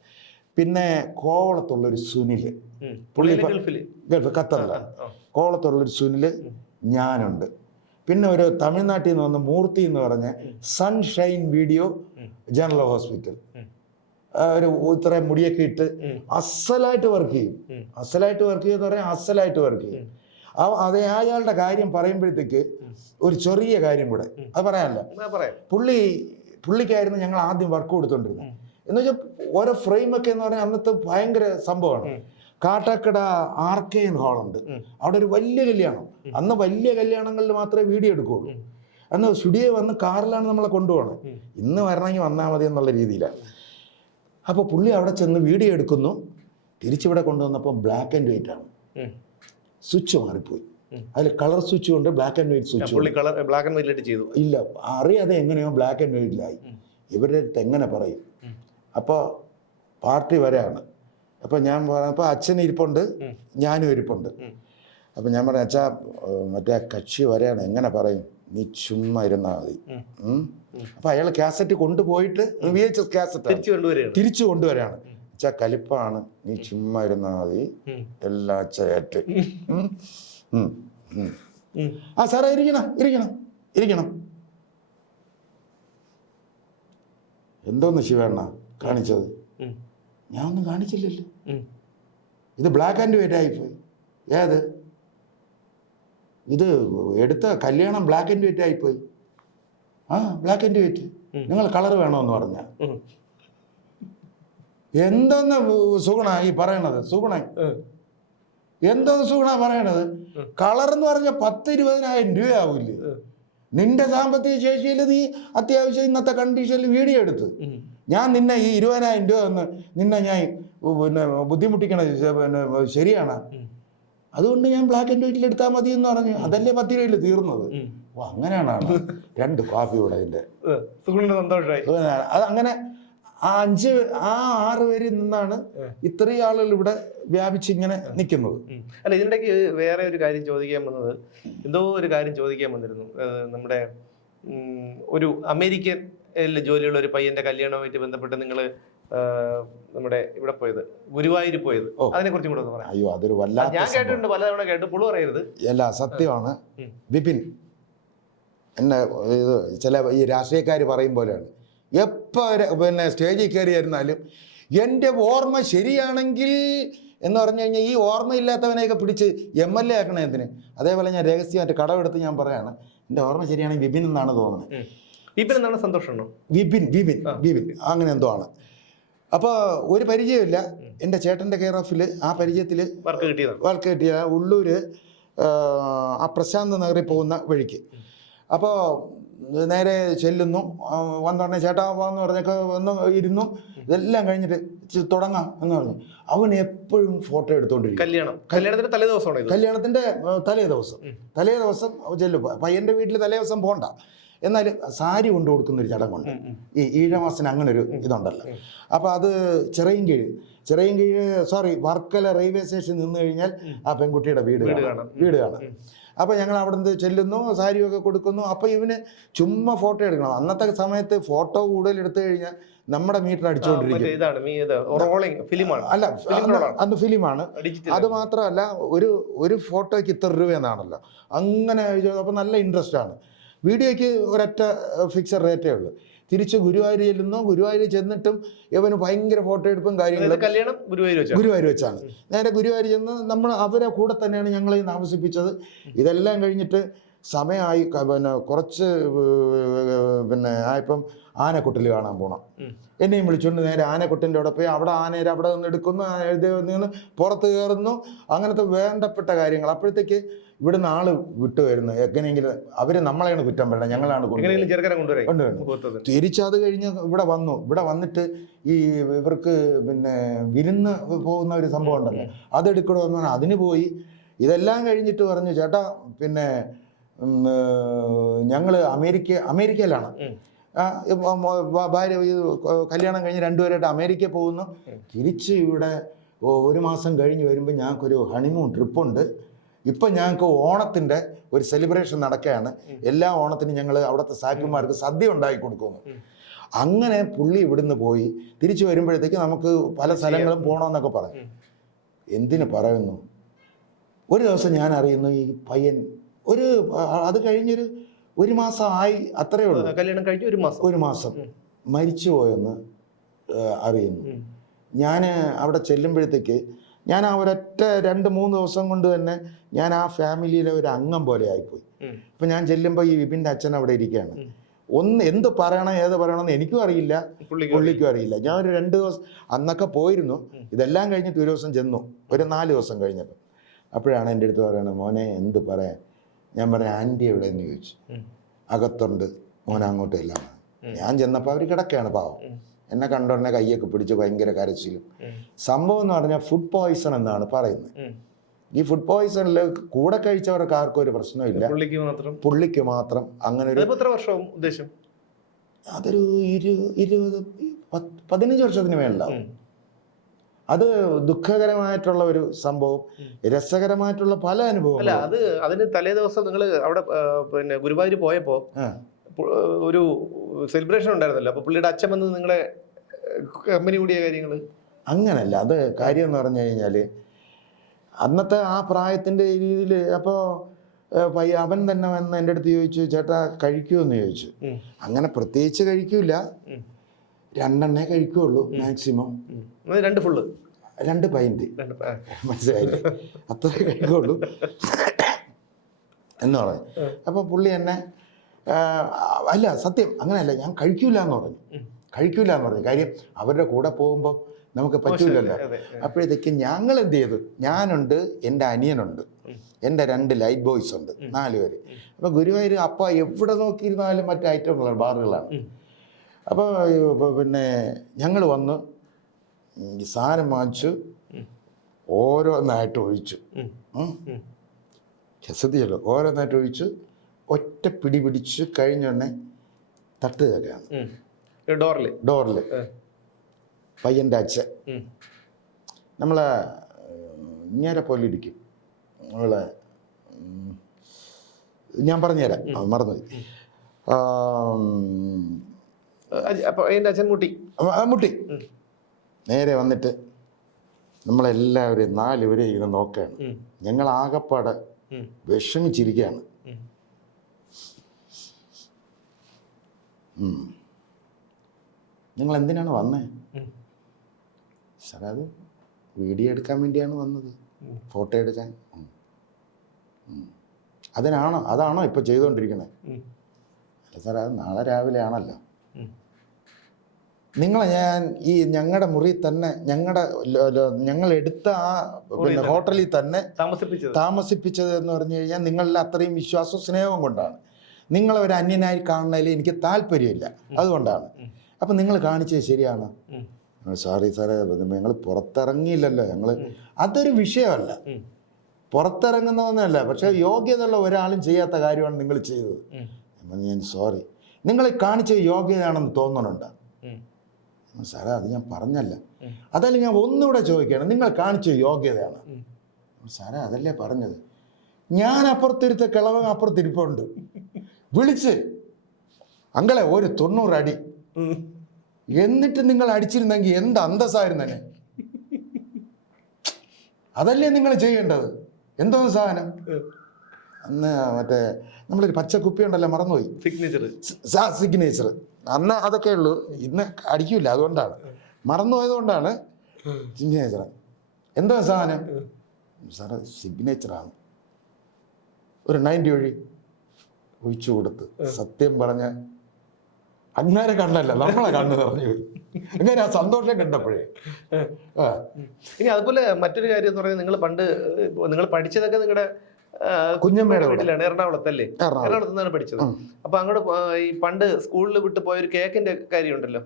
പിന്നെ കോവളത്തുള്ളൊരു സുനിൽ, ഗൾഫ് ഖത്തറിലാണ്. കോവളത്തുള്ളൊരു സുനിൽ, ഞാനുണ്ട്. പിന്നെ ഒരു തമിഴ്നാട്ടിൽ നിന്ന് വന്ന മൂർത്തി എന്ന് പറഞ്ഞ സൺഷൈൻ വീഡിയോ ജനറൽ ഹോസ്പിറ്റൽ, ഒരു ഇത്രയും മുടിയൊക്കെ ഇട്ട് അസലായിട്ട് വർക്ക് ചെയ്യും. അസലായിട്ട് വർക്ക് ചെയ്യും. അതേ അയാളുടെ കാര്യം പറയുമ്പോഴത്തേക്ക് ഒരു ചെറിയ കാര്യം കൂടെ അത് പറയാനല്ല, പുള്ളിക്കായിരുന്നു ഞങ്ങൾ ആദ്യം വർക്ക് കൊടുത്തോണ്ടിരുന്നത്. എന്ന് വെച്ചാൽ ഓരോ ഫ്രെയിമൊക്കെ എന്ന് പറഞ്ഞാൽ അന്നത്തെ ഭയങ്കര സംഭവമാണ്. കാട്ടാക്കട ആർക്കേൻ ഹാളുണ്ട്, അവിടെ ഒരു വലിയ കല്യാണം. അന്ന് വലിയ കല്യാണങ്ങളിൽ മാത്രമേ വീഡിയോ എടുക്കുകയുള്ളൂ. അന്ന് സ്റ്റുഡിയോ വന്ന് കാറിലാണ് നമ്മളെ കൊണ്ടുപോകണം. ഇന്ന് വരണമെങ്കിൽ വന്നാൽ മതി എന്നുള്ള രീതിയിലാണ്. അപ്പോൾ പുള്ളി അവിടെ ചെന്ന് വീഡിയോ എടുക്കുന്നു. തിരിച്ചിവിടെ കൊണ്ടുവന്നപ്പോൾ ബ്ലാക്ക് ആൻഡ് വൈറ്റ് ആണ്. സ്വിച്ച് മാറിപ്പോയി. അതിൽ കളർ സ്വിച്ച് കൊണ്ട് ബ്ലാക്ക് ആൻഡ് വൈറ്റ് സ്വിച്ച് ഇല്ല. അറിയാതെ എങ്ങനെയോ ബ്ലാക്ക് ആൻഡ് വൈറ്റിലായി. ഇവരുടെ അടുത്ത് എങ്ങനെ പറയും? അപ്പോൾ പാർട്ടി വരെയാണ്. അപ്പോൾ ഞാൻ പറഞ്ഞപ്പോൾ അച്ഛൻ ഇരിപ്പുണ്ട്, ഞാനും ഇരിപ്പുണ്ട്. അപ്പം ഞാൻ പറഞ്ഞു, അച്ഛാ മറ്റേ കക്ഷി വരെയാണ്, എങ്ങനെ പറയും? നീ ചുമ്മാ ഇരുന്നാൽ മതി. അപ്പം അയാൾ കാസറ്റ് കൊണ്ടുപോയിട്ട് VHS കാസറ്റ് തിരിച്ചു കൊണ്ടുവരാണ്. അച്ഛാ കലിപ്പാണ്, നീ ചുമ്മാ ഇരുന്നാൽ മതി, എല്ലാ ചേറ്റ്. ആ സാറേ ഇരിക്കണം. എന്തോന്ന് ശിവണ്ണ കാണിച്ചത്? ഞാൻ ഒന്നും കാണിച്ചില്ലല്ലോ. ഇത് ബ്ലാക്ക് ആൻഡ് വൈറ്റ് ആയിപ്പോയി. ഏത് ഇത് എടുത്ത കല്യാണം ബ്ലാക്ക് ആൻഡ് വൈറ്റ് ആയിപ്പോയി. Black and white. നിങ്ങൾ കളർ വേണമെന്ന് പറഞ്ഞ എന്തോന്ന് സുഗുണ ഈ പറയണത്? എന്തോന്ന് സുഗുണ പറയണത്? കളർ എന്ന് പറഞ്ഞാൽ 10-20,000 രൂപയാവില്ലേ? നിന്റെ സാമ്പത്തിക ശേഷിയിൽ നീ അത്യാവശ്യം ഇന്നത്തെ കണ്ടീഷനിൽ വീഡിയോ എടുത്ത് ഞാൻ നിന്നെ ഈ 20,000 രൂപ ഒന്ന് നിന്നെ ഞാൻ ബുദ്ധിമുട്ടിക്കണത് ശരിയാണ്. അതുകൊണ്ട് ഞാൻ ബ്ലാക്ക് ആൻഡ് വൈറ്റിൽ എടുത്താൽ മതി എന്ന് പറഞ്ഞു. അതല്ലേ 10 രൂപയിൽ തീർന്നത്. അങ്ങനെയാണ് 2 കോപ്പി കൂടെ അതിന്റെ അത് അങ്ങനെ 6 പേരിൽ നിന്നാണ് ഇത്രയും ആളുകൾ ഇവിടെ വ്യാപിച്ച് ഇങ്ങനെ നിൽക്കുന്നത്. അല്ല, ഇതിനിടയ്ക്ക് വേറെ ഒരു കാര്യം ചോദിക്കാൻ വന്നിരുന്നു. നമ്മുടെ ഒരു അമേരിക്കൻ ജോലിയുള്ള ഒരു പയ്യന്റെ കല്യാണവുമായിട്ട് ബന്ധപ്പെട്ട് നിങ്ങൾ നമ്മുടെ ഇവിടെ പോയത്, ഗുരുവായൂർ പോയത്, അതിനെ കുറിച്ചും കൂടെ പറയാം. അയ്യോ, അതൊരു വല്ലാത്ത, ഞാൻ കേട്ടിട്ടുണ്ട്, പലതവണ കേട്ടു, പുള്ളു പറയരുത്. അല്ല, സത്യമാണ്. വിപിൻ എന്നെ ഇത് ചില ഈ രാഷ്ട്രീയക്കാർ പറയും പോലെയാണ്. എപ്പോൾ സ്റ്റേജിൽ കയറിയായിരുന്നാലും എൻ്റെ ഓർമ്മ ശരിയാണെങ്കിൽ എന്ന് പറഞ്ഞു കഴിഞ്ഞാൽ ഈ ഓർമ്മയില്ലാത്തവനെയൊക്കെ പിടിച്ച് MLA ആക്കണേ എന്തിന്? അതേപോലെ ഞാൻ രഹസ്യമായിട്ട് കടമെടുത്ത് ഞാൻ പറയാണ്, എൻ്റെ ഓർമ്മ ശരിയാണെങ്കിൽ വിപിൻ എന്നാണ് തോന്നുന്നത്. വിപിൻ എന്താണ് സന്തോഷമാണോ? വിപിൻ വിപിൻ വിപിൻ അങ്ങനെ എന്തോ ആണ്. അപ്പോൾ ഒരു പരിചയമില്ല. എൻ്റെ ചേട്ടൻ്റെ കെയർ ഓഫിൽ ആ പരിചയത്തിൽ വർക്ക് കിട്ടിയ ഉള്ളൂർ ആ പ്രശാന്ത് നഗറിൽ പോകുന്ന വഴിക്ക്. അപ്പോൾ നേരെ ചെല്ലുന്നു. വന്നോടനെ ചേട്ടാ എന്ന് പറഞ്ഞൊക്കെ വന്ന് ഇരുന്നു. ഇതെല്ലാം കഴിഞ്ഞിട്ട് തുടങ്ങാം എന്ന് പറഞ്ഞു. അവൻ എപ്പോഴും ഫോട്ടോ എടുത്തോണ്ടിരിക്കും. കല്യാണത്തിന്റെ തലേ ദിവസം ചെല്ലും. പയ്യൻ്റെ വീട്ടിൽ തലേ ദിവസം പോകണ്ട, എന്നാൽ സാരി കൊണ്ടു കൊടുക്കുന്നൊരു ചടങ്ങുണ്ട്. ഈ ഈഴമാസത്തിന് അങ്ങനെ ഒരു ഇതുണ്ടല്ലോ. അപ്പോൾ അത് ചിറയൻകീഴ് വർക്കല റെയിൽവേ സ്റ്റേഷൻ നിന്ന് കഴിഞ്ഞാൽ ആ പെൺകുട്ടിയുടെ വീട് കാണാം. അപ്പോൾ ഞങ്ങൾ അവിടെ നിന്ന് ചെല്ലുന്നു, സാരിയൊക്കെ കൊടുക്കുന്നു. അപ്പോൾ ഇവന് ചുമ്മാ ഫോട്ടോ എടുക്കണം. അന്നത്തെ സമയത്ത് ഫോട്ടോ കൂടുതൽ എടുത്തു കഴിഞ്ഞാൽ നമ്മുടെ മീറ്റർ അടിച്ചുകൊണ്ടിരിക്കും. അല്ല, അന്ന് ഫിലിമാണ്. അത് മാത്രമല്ല, ഒരു ഫോട്ടോയ്ക്ക് ഇത്ര രൂപയെന്നാണല്ലോ. അങ്ങനെ അപ്പോൾ നല്ല ഇൻട്രസ്റ്റ് ആണ്. വീഡിയോയ്ക്ക് ഒരൊറ്റ ഫിക്സഡ് റേറ്റേ ഉള്ളൂ. തിരിച്ച് ഗുരുവായൂർ ചെല്ലുന്നു. ഗുരുവായൂർ ചെന്നിട്ടും ഇവന് ഭയങ്കര ഫോട്ടോ എടുപ്പും കാര്യങ്ങളും. കല്യാണം ഗുരുവായൂർ വെച്ചാണ്. നേരെ ഗുരുവായൂർ ചെന്ന് നമ്മൾ അവരെ കൂടെ തന്നെയാണ് ഞങ്ങളെ താമസിപ്പിച്ചത്. ഇതെല്ലാം കഴിഞ്ഞിട്ട് സമയമായി. കുറച്ച് ആയപ്പം ആനക്കൊട്ടിൽ കാണാൻ പോകണം. എന്നെയും വിളിച്ചുകൊണ്ട് നേരെ ആനക്കൊട്ടിൻ്റെ അവിടെ പോയി അവിടെ ആനേരെ അവിടെ നിന്ന് എടുക്കുന്നു, നിന്ന് പുറത്ത് കയറുന്നു. അങ്ങനത്തെ വേണ്ടപ്പെട്ട കാര്യങ്ങൾ. അപ്പോഴത്തേക്ക് ഇവിടുന്ന് ആള് വിട്ടു വരുന്നത് എങ്ങനെയെങ്കിലും അവർ നമ്മളെയാണ് കുറ്റം പറയുന്നത്, ഞങ്ങളാണ് കൊണ്ടുവരുന്നത്. തിരിച്ചത് കഴിഞ്ഞ് ഇവിടെ വന്നിട്ട് ഈ ഇവർക്ക് വിരുന്ന് പോകുന്ന ഒരു സംഭവം ഉണ്ടല്ലോ, അതെടുക്കണമെന്ന് പറഞ്ഞാൽ അതിന് പോയി. ഇതെല്ലാം കഴിഞ്ഞിട്ട് പറഞ്ഞു, ചേട്ടാ ഞങ്ങൾ അമേരിക്കയിലാണ്. ഭാര്യ കല്യാണം കഴിഞ്ഞ് രണ്ടുപേരായിട്ട് അമേരിക്ക പോകുന്നു. തിരിച്ച് ഇവിടെ 1 മാസം കഴിഞ്ഞ് വരുമ്പോൾ ഞങ്ങൾക്കൊരു ഹണിമൂൺ ട്രിപ്പുണ്ട്. ഇപ്പം ഞങ്ങൾക്ക് ഓണത്തിൻ്റെ ഒരു സെലിബ്രേഷൻ നടക്കുകയാണ്. എല്ലാ ഓണത്തിനും ഞങ്ങൾ അവിടുത്തെ സാക്കിമാർക്ക് സദ്യ ഉണ്ടാക്കി കൊടുക്കുന്നു. അങ്ങനെ പുള്ളി ഇവിടുന്ന് പോയി തിരിച്ചു വരുമ്പോഴത്തേക്ക് നമുക്ക് പല സ്ഥലങ്ങളും പോകണമെന്നൊക്കെ പറഞ്ഞു. എന്തിനു പറയുന്നു, ഒരു ദിവസം ഞാൻ അറിയുന്നു ഈ പയ്യൻ അത് കഴിഞ്ഞൊരു 1 മാസം ആയി, അത്രയേ ഉള്ളൂ. കല്യാണം കഴിഞ്ഞ് 1 മാസം മരിച്ചു പോയെന്ന് അറിയുന്നു. ഞാൻ അവിടെ ചെല്ലുമ്പോഴത്തേക്ക് ഞാൻ ആ ഒരൊറ്റ 2-3 ദിവസം കൊണ്ട് തന്നെ ഞാൻ ആ ഫാമിലിയിലെ ഒരു അംഗം പോലെ ആയിപ്പോയി. അപ്പം ഞാൻ ചെല്ലുമ്പോൾ ഈ വിപിൻ്റെ അച്ഛൻ അവിടെ ഇരിക്കുകയാണ്. എന്ത് പറയണം ഏത് പറയണമെന്ന് എനിക്കും അറിയില്ല, പുള്ളിക്കും അറിയില്ല. ഞാൻ ഒരു 2 ദിവസം അന്നൊക്കെ പോയിരുന്നു. ഇതെല്ലാം കഴിഞ്ഞിട്ട് ഒരു ദിവസം ചെന്നു, ഒരു 4 ദിവസം കഴിഞ്ഞപ്പോൾ. അപ്പോഴാണ് എൻ്റെ അടുത്ത് പറയണത്, മോനെ എന്ത് പറയാൻ. ഞാൻ പറയാം, ആൻറ്റി എവിടെയെന്ന് ചോദിച്ചു. അകത്തുണ്ട്, മോനെ അങ്ങോട്ടും എല്ലാം. ഞാൻ ചെന്നപ്പോൾ അവർ കിടക്കുകയാണ് പാവം. എന്നെ കണ്ടോടനെ കയ്യൊക്കെ പിടിച്ച് ഭയങ്കര കരച്ചിലും. സംഭവം എന്ന് പറഞ്ഞാൽ ഫുഡ് പോയ്സൺ എന്നാണ് പറയുന്നത്. ഈ ഫുഡ് പോയ്സണിൽ കൂടെ കഴിച്ചവർക്ക് ആർക്കും ഒരു പ്രശ്നമില്ല, പുള്ളിക്ക് മാത്രം. അങ്ങനെ ഒരു ഉദ്ദേശം അതൊരു 20-15 വർഷത്തിന് മേലുണ്ടാവും. അത് ദുഃഖകരമായിട്ടുള്ള ഒരു സംഭവം, രസകരമായിട്ടുള്ള പല അനുഭവം. അല്ല, അതിന് തലേ ദിവസം നിങ്ങൾ അവിടെ ഗുരുവായൂർ പോയപ്പോ ഒരു സെലിബ്രേഷൻ ഉണ്ടായിരുന്നല്ലോ. അപ്പൊ പുള്ളിയുടെ അച്ഛൻ വന്ന് നിങ്ങളെ കമ്പനി കൂടിയ കാര്യങ്ങള് അങ്ങനല്ല. അത് കാര്യം എന്ന് പറഞ്ഞു കഴിഞ്ഞാല് അന്നത്തെ ആ പ്രായത്തിന്റെ രീതിയിൽ അപ്പോൾ അവൻ തന്നെ വന്ന് എൻ്റെ അടുത്ത് ചോദിച്ചു, ചേട്ടാ കഴിക്കുമെന്ന് ചോദിച്ചു. അങ്ങനെ പ്രത്യേകിച്ച് കഴിക്കൂല, 2 എണ്ണേ കഴിക്കുള്ളൂ മാക്സിമം. 2 പൈൻറ്റ്, മനസ്സിലായില്ലേ, അത്രേ കഴിക്കുള്ളൂ എന്ന് പറഞ്ഞു. അപ്പോൾ പുള്ളി എന്നെ അല്ല സത്യം അങ്ങനെയല്ല, ഞാൻ കഴിക്കൂല എന്ന് പറഞ്ഞു. കാര്യം അവരുടെ കൂടെ പോകുമ്പോൾ നമുക്ക് പറ്റൂലല്ലോ. അപ്പോഴത്തേക്ക് ഞങ്ങൾ എന്ത് ചെയ്തു, ഞാനുണ്ട്, എൻ്റെ അനിയനുണ്ട്, എൻ്റെ 2 ലൈറ്റ് ബോയ്സ് ഉണ്ട്, 4 പേര്. അപ്പോൾ ഗുരുവായൂർ അപ്പം എവിടെ നോക്കിയിരുന്നാലും മറ്റു ഐറ്റങ്ങളാണ്, ബാറുകളാണ്. അപ്പോൾ ഞങ്ങൾ വന്ന് ഈ സാധനം വാങ്ങിച്ചു, ഓരോന്നായിട്ട് ഒഴിച്ചു. ശ്രദ്ധിച്ചല്ലോ, ഓരോന്നായിട്ട് ഒഴിച്ച് ഒറ്റ പിടി പിടിച്ച് കഴിഞ്ഞൊന്നെ തട്ട് കേൾക്കുകയാണ് ഡോറിൽ. പയ്യൻ്റെ അച്ഛൻ നമ്മളെ ഇങ്ങനെ പോലെ ഇരിക്കും. നമ്മളെ ഞാൻ പറഞ്ഞുതരാം, മറന്നു. മുട്ടി നേരെ വന്നിട്ട് നമ്മളെല്ലാവരും 4 പേരെ ഇങ്ങനെ നോക്കുകയാണ്. ഞങ്ങൾ ആകപ്പാടെ വിഷമിച്ചിരിക്കുകയാണ്. നിങ്ങൾ എന്തിനാണ് വന്നേ? സാർ, അത് വീഡിയോ എടുക്കാൻ വേണ്ടിയാണ് വന്നത്, ഫോട്ടോ എടുക്കാൻ. അതാണോ ഇപ്പോൾ ചെയ്തുകൊണ്ടിരിക്കണേ? സാറേ അത് നാളെ രാവിലെ ആണല്ലോ. ഉം. നിങ്ങളെ ഞാൻ ഈ ഞങ്ങളുടെ മുറി തന്നെ ഞങ്ങൾ എടുത്ത ആ പിന്നെ ഹോട്ടലിൽ തന്നെ താമസിപ്പിച്ചത് എന്ന് പറഞ്ഞു കഴിഞ്ഞാൽ നിങ്ങളിൽ അത്രയും വിശ്വാസവും സ്നേഹവും കൊണ്ടാണ്. നിങ്ങളെ ഒരു അന്യനായി കാണുന്നതിൽ എനിക്ക് താല്പര്യമില്ല, അതുകൊണ്ടാണ്. അപ്പം നിങ്ങൾ കാണിച്ചത് ശരിയാണ്. സോറി സാറേ, ഞങ്ങൾ പുറത്തിറങ്ങിയില്ലല്ലോ, ഞങ്ങൾ അതൊരു വിഷയമല്ല, പുറത്തിറങ്ങുന്നതൊന്നുമല്ല. പക്ഷെ യോഗ്യതയുള്ള ഒരാളും ചെയ്യാത്ത കാര്യമാണ് നിങ്ങൾ ചെയ്തത്. ഞാൻ സോറി, നിങ്ങൾ കാണിച്ച യോഗ്യതയാണെന്ന് തോന്നുന്നുണ്ട് സാറേ. അത് ഞാൻ പറഞ്ഞല്ല, അതല്ല ഞാൻ ഒന്നുകൂടെ ചോദിക്കുകയാണ്, നിങ്ങൾ കാണിച്ച യോഗ്യതയാണ് സാറേ. അതല്ലേ പറഞ്ഞത്. ഞാൻ അപ്പുറത്തിരുത്ത കിളവൻ അപ്പുറത്തിരിപ്പുണ്ട്, വിളിച്ച് അങ്ങളെ ഒരു 90 അടി, എന്നിട്ട് നിങ്ങൾ അടിച്ചിരുന്നെങ്കിൽ എന്ത് അന്തസ്സായിരുന്നെ. അതല്ലേ നിങ്ങൾ ചെയ്യേണ്ടത്. എന്തോ സാധനം അന്ന് മറ്റേ നമ്മളൊരു പച്ചക്കുപ്പി ഉണ്ടല്ലോ, മറന്നുപോയി, സിഗ്നേച്ചർ. അന്ന് അതൊക്കെ ഉള്ളൂ, ഇന്ന് അടിക്കൂല, അതുകൊണ്ടാണ് മറന്നുപോയത് കൊണ്ടാണ്. സിഗ്നേച്ചർ എന്തോ സാധനം സാറേ, സിഗ്നേച്ചറാണ്. ഒരു 90 ഒഴിച്ചു കൊടുത്ത് സത്യം പറഞ്ഞ അങ്ങനെ കണ്ണല്ല, നമ്മളെ കണ്ണ് പറഞ്ഞു അങ്ങനെ ആ സന്തോഷം കണ്ടപ്പോഴേ. ഇനി അതുപോലെ മറ്റൊരു കാര്യം എന്ന് പറയുന്നത്, നിങ്ങൾ പഠിച്ചതൊക്കെ നിങ്ങളുടെ കുഞ്ഞമ്മയുടെ വീട്ടിലാണ്, എറണാകുളത്തല്ലേ? എറണാകുളത്ത് നിന്നാണ് പഠിച്ചത്. അപ്പൊ അങ്ങോട്ട് ഈ പണ്ട് സ്കൂളിൽ വിട്ട് പോയ ഒരു കേക്കിന്റെ കാര്യം ഉണ്ടല്ലോ,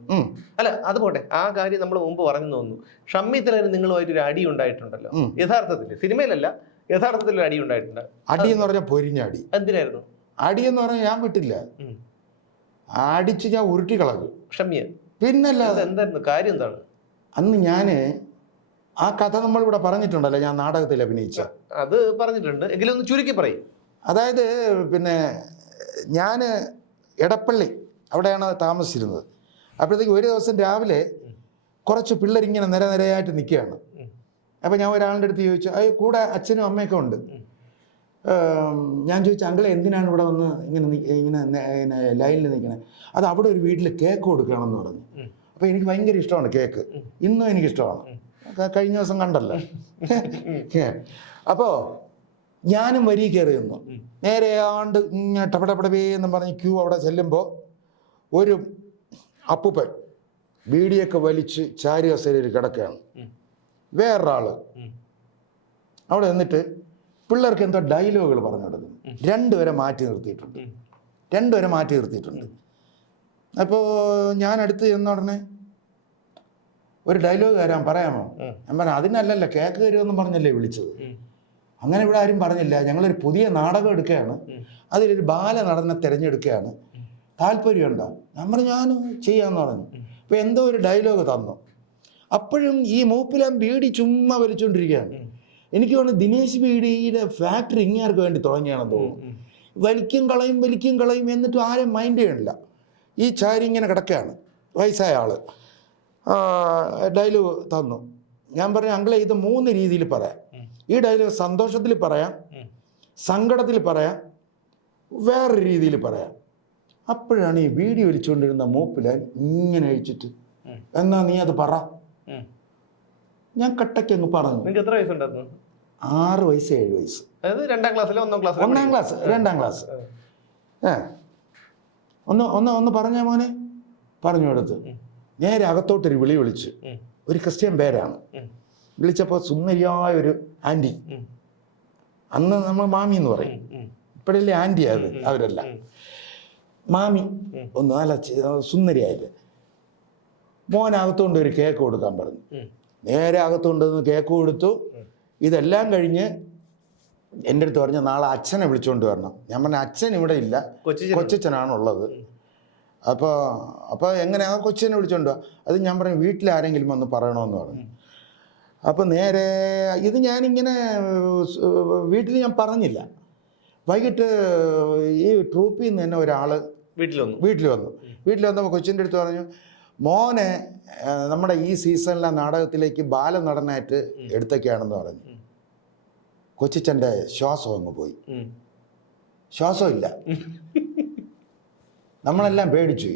അല്ല അത് പോട്ടെ, ആ കാര്യം നമ്മൾ മുമ്പ് പറഞ്ഞു തോന്നുന്നു. ഷമ്മി തിലകൻ നിങ്ങളുമായിട്ട് ഒരു അടി ഉണ്ടായിട്ടുണ്ടല്ലോ, യഥാർത്ഥത്തിൽ സിനിമയിലല്ല, യഥാർത്ഥത്തിൽ ഒരു അടി ഉണ്ടായിട്ടുണ്ട്. അടി എന്ന് പറഞ്ഞാൽ പൊരിഞ്ഞ അടി. എന്തിനായിരുന്നു അടി എന്ന് പറഞ്ഞാൽ? ഞാൻ വിട്ടില്ല, അടിച്ച് ഞാൻ ഉരുട്ടി കളഞ്ഞു ഷമ്മിയെ. പിന്നല്ലാതെ എന്തായിരുന്നു കാര്യം? എന്താണ് അന്ന് ഞാന് ആ കഥ നമ്മളിവിടെ പറഞ്ഞിട്ടുണ്ടല്ലോ, ഞാൻ നാടകത്തിൽ അഭിനയിച്ച അത് പറഞ്ഞിട്ടുണ്ട്, എങ്കിലും ഒന്ന് ചുരുക്കി പറയും. അതായത് പിന്നെ ഞാൻ എടപ്പള്ളി അവിടെയാണ് താമസിച്ചിരുന്നത്. അപ്പോഴത്തേക്ക് ഒരു ദിവസം രാവിലെ കുറച്ച് പിള്ളേരിങ്ങനെ നിരയായിട്ട് നിൽക്കുകയാണ്. അപ്പോൾ ഞാൻ ഒരാളുടെ അടുത്ത് ചോദിച്ചു, അത് കൂടെ അച്ഛനും അമ്മയൊക്കെ ഉണ്ട്. ഞാൻ ചോദിച്ചു, അങ്കിളെ എന്തിനാണ് ഇവിടെ വന്ന് ഇങ്ങനെ ലൈനിൽ നിൽക്കണേ? അത് അവിടെ ഒരു വീട്ടിൽ കേക്ക് കൊടുക്കുകയാണെന്ന് പറഞ്ഞു. അപ്പോൾ എനിക്ക് ഭയങ്കര ഇഷ്ടമാണ് കേക്ക്, ഇന്നും എനിക്കിഷ്ടമാണ്, കഴിഞ്ഞ ദിവസം കണ്ടല്ലോ. അപ്പോൾ ഞാനും വരി കയറി നിന്നു. നേരെ ആണ്ട് ഇങ്ങനെ ടപടപടവേ എന്ന് പറഞ്ഞ് ക്യൂ അവിടെ ചെല്ലുമ്പോൾ ഒരു അപ്പൂപ്പൻ ബീഡിയൊക്കെ വലിച്ച് ചാരി കസേരയിൽ കിടക്കുകയാണ്. വേറൊരാള് അവിടെ നിന്നിട്ട് പിള്ളേർക്ക് എന്തോ ഡയലോഗുകൾ പറഞ്ഞു കൊടുക്കുന്നു. രണ്ടുപേരെ മാറ്റി നിർത്തിയിട്ടുണ്ട്. അപ്പോൾ ഞാൻ അടുത്ത് ചെന്ന ഉടനെ ഒരു ഡയലോഗ് തരാൻ പറയാമോ? ഞാൻ പറഞ്ഞു അതിനല്ലല്ലോ, കേക്ക് തരുമെന്നും പറഞ്ഞല്ലേ വിളിച്ചത്. അങ്ങനെ ഇവിടെ ആരും പറഞ്ഞില്ല, ഞങ്ങളൊരു പുതിയ നാടകം എടുക്കുകയാണ്, അതിലൊരു ബാലനടനെ തിരഞ്ഞെടുക്കുകയാണ്, താല്പര്യമുണ്ടോ? ഞാൻ ചെയ്യാമെന്ന് പറഞ്ഞു. അപ്പോൾ എന്തോ ഒരു ഡയലോഗ് തന്നു. അപ്പോഴും ഈ മൂപ്പിലാൻ ബീഡി ചുമ്മാ വലിച്ചുകൊണ്ടിരിക്കുകയാണ്. എനിക്ക് തോന്നുന്നു ദിനേശ് ബീഡിയുടെ ഫാക്ടറി ഇങ്ങേർക്ക് വേണ്ടി തുടങ്ങിയാണെന്ന് തോന്നുന്നു. വലിക്കും കളയും എന്നിട്ട് ആരും മൈൻഡ് ചെയ്യണില്ല. ഈ ചാരി ഇങ്ങനെ കിടക്കുകയാണ്, വയസ്സായ ആള്. ഡയലോഗ് തന്നു. ഞാൻ പറഞ്ഞു, അങ്കിളെ ഇത് 3 രീതിയിൽ പറയാം. ഈ ഡയലോഗ് സന്തോഷത്തിൽ പറയാം, സങ്കടത്തിൽ പറയാം, വേറൊരു രീതിയിൽ പറയാം. അപ്പോഴാണ് ഈ വീഡിയോ വലിച്ചുകൊണ്ടിരുന്ന മൂപ്പിലാൻ ഇങ്ങനെ അഴിച്ചിട്ട്, എന്നാ നീ അത് പറ. ഞാൻ കട്ടയ്ക്ക് അങ്ങ് പറഞ്ഞു. 6 വയസ്സ് 7 വയസ്സ്, അതായത് 2ാം ക്ലാസ്സിലോ 1ാം ക്ലാസ് 2ാം ക്ലാസ്. ഒന്ന് പറഞ്ഞ മോനെ പറഞ്ഞു കൊടുത്ത് നേരെ അകത്തോട്ടൊരു വിളിച്ച്, ഒരു ക്രിസ്ത്യൻ പേരാണ്. വിളിച്ചപ്പോൾ സുന്ദരിയായ ഒരു ആൻറ്റി, അന്ന് നമ്മൾ മാമി എന്ന് പറയും, ഇപ്പോഴല്ലേ ആൻറ്റി അത് അവരെല്ലാം. മാമി ഒന്ന് നല്ല സുന്ദരിയായിട്ട് മോനകത്തുകൊണ്ട് ഒരു കേക്ക് കൊടുക്കാൻ പറഞ്ഞു. നേരെ അകത്തുകൊണ്ടുവന്ന് കേക്ക് കൊടുത്തു. ഇതെല്ലാം കഴിഞ്ഞ് എൻ്റെ അടുത്ത് പറഞ്ഞു, നാളെ അച്ഛനെ വിളിച്ചുകൊണ്ട് വരണം. ഞാൻ പറഞ്ഞു, അച്ഛൻ ഇവിടെ ഇല്ല, കൊച്ചച്ഛനാണുള്ളത്. അപ്പോൾ എങ്ങനെയാ കൊച്ചിനെ വിളിച്ചോണ്ടോ? അത് ഞാൻ പറഞ്ഞു, വീട്ടിലാരെങ്കിലും വന്ന് പറയണമെന്ന് പറഞ്ഞു. അപ്പോൾ നേരെ ഇത് ഞാനിങ്ങനെ വീട്ടിൽ ഞാൻ പറഞ്ഞില്ല. വൈകിട്ട് ഈ ട്രൂപ്പിൽ നിന്ന് തന്നെ ഒരാൾ വീട്ടിൽ വന്നപ്പോൾ കൊച്ചിൻ്റെ അടുത്ത് പറഞ്ഞു, മോനെ നമ്മുടെ ഈ സീസണിലെ നാടകത്തിലേക്ക് ബാലനടനായിട്ട് എടുത്തൊക്കെയാണെന്ന് പറഞ്ഞു. കൊച്ചിച്ചൻ്റെ ശ്വാസം അങ്ങ് പോയി, ശ്വാസമില്ല. നമ്മളെല്ലാം പേടിച്ചു.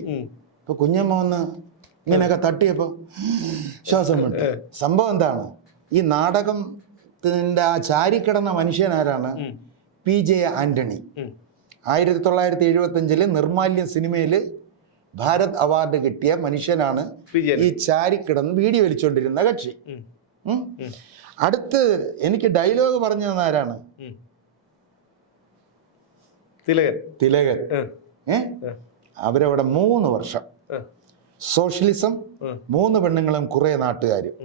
ഇപ്പൊ കുഞ്ഞമ്മ വന്ന് ഇങ്ങനെയൊക്കെ തട്ടിയപ്പോൾ ശ്വാസം വിട്ടു. സംഭവം എന്താണ്? ഈ നാടകത്തിൻ്റെ ആ ചാരിക്കിടന്ന മനുഷ്യനാരാണ്? PJ ആന്റണി. 1975 നിർമാല്യം സിനിമയിൽ ഭാരത് അവാർഡ് കിട്ടിയ മനുഷ്യനാണ് ഈ ചാരിക്കിടന്ന് വീഡിയോ വലിച്ചുകൊണ്ടിരുന്ന കക്ഷി. അടുത്ത് എനിക്ക് ഡയലോഗ് പറഞ്ഞു തന്ന ആരാണ്? തിലകൻ. അവരവിടെ 3 വർഷം സോഷ്യലിസം, 3 പെണ്ണുങ്ങളും കുറെ നാട്ടുകാരും,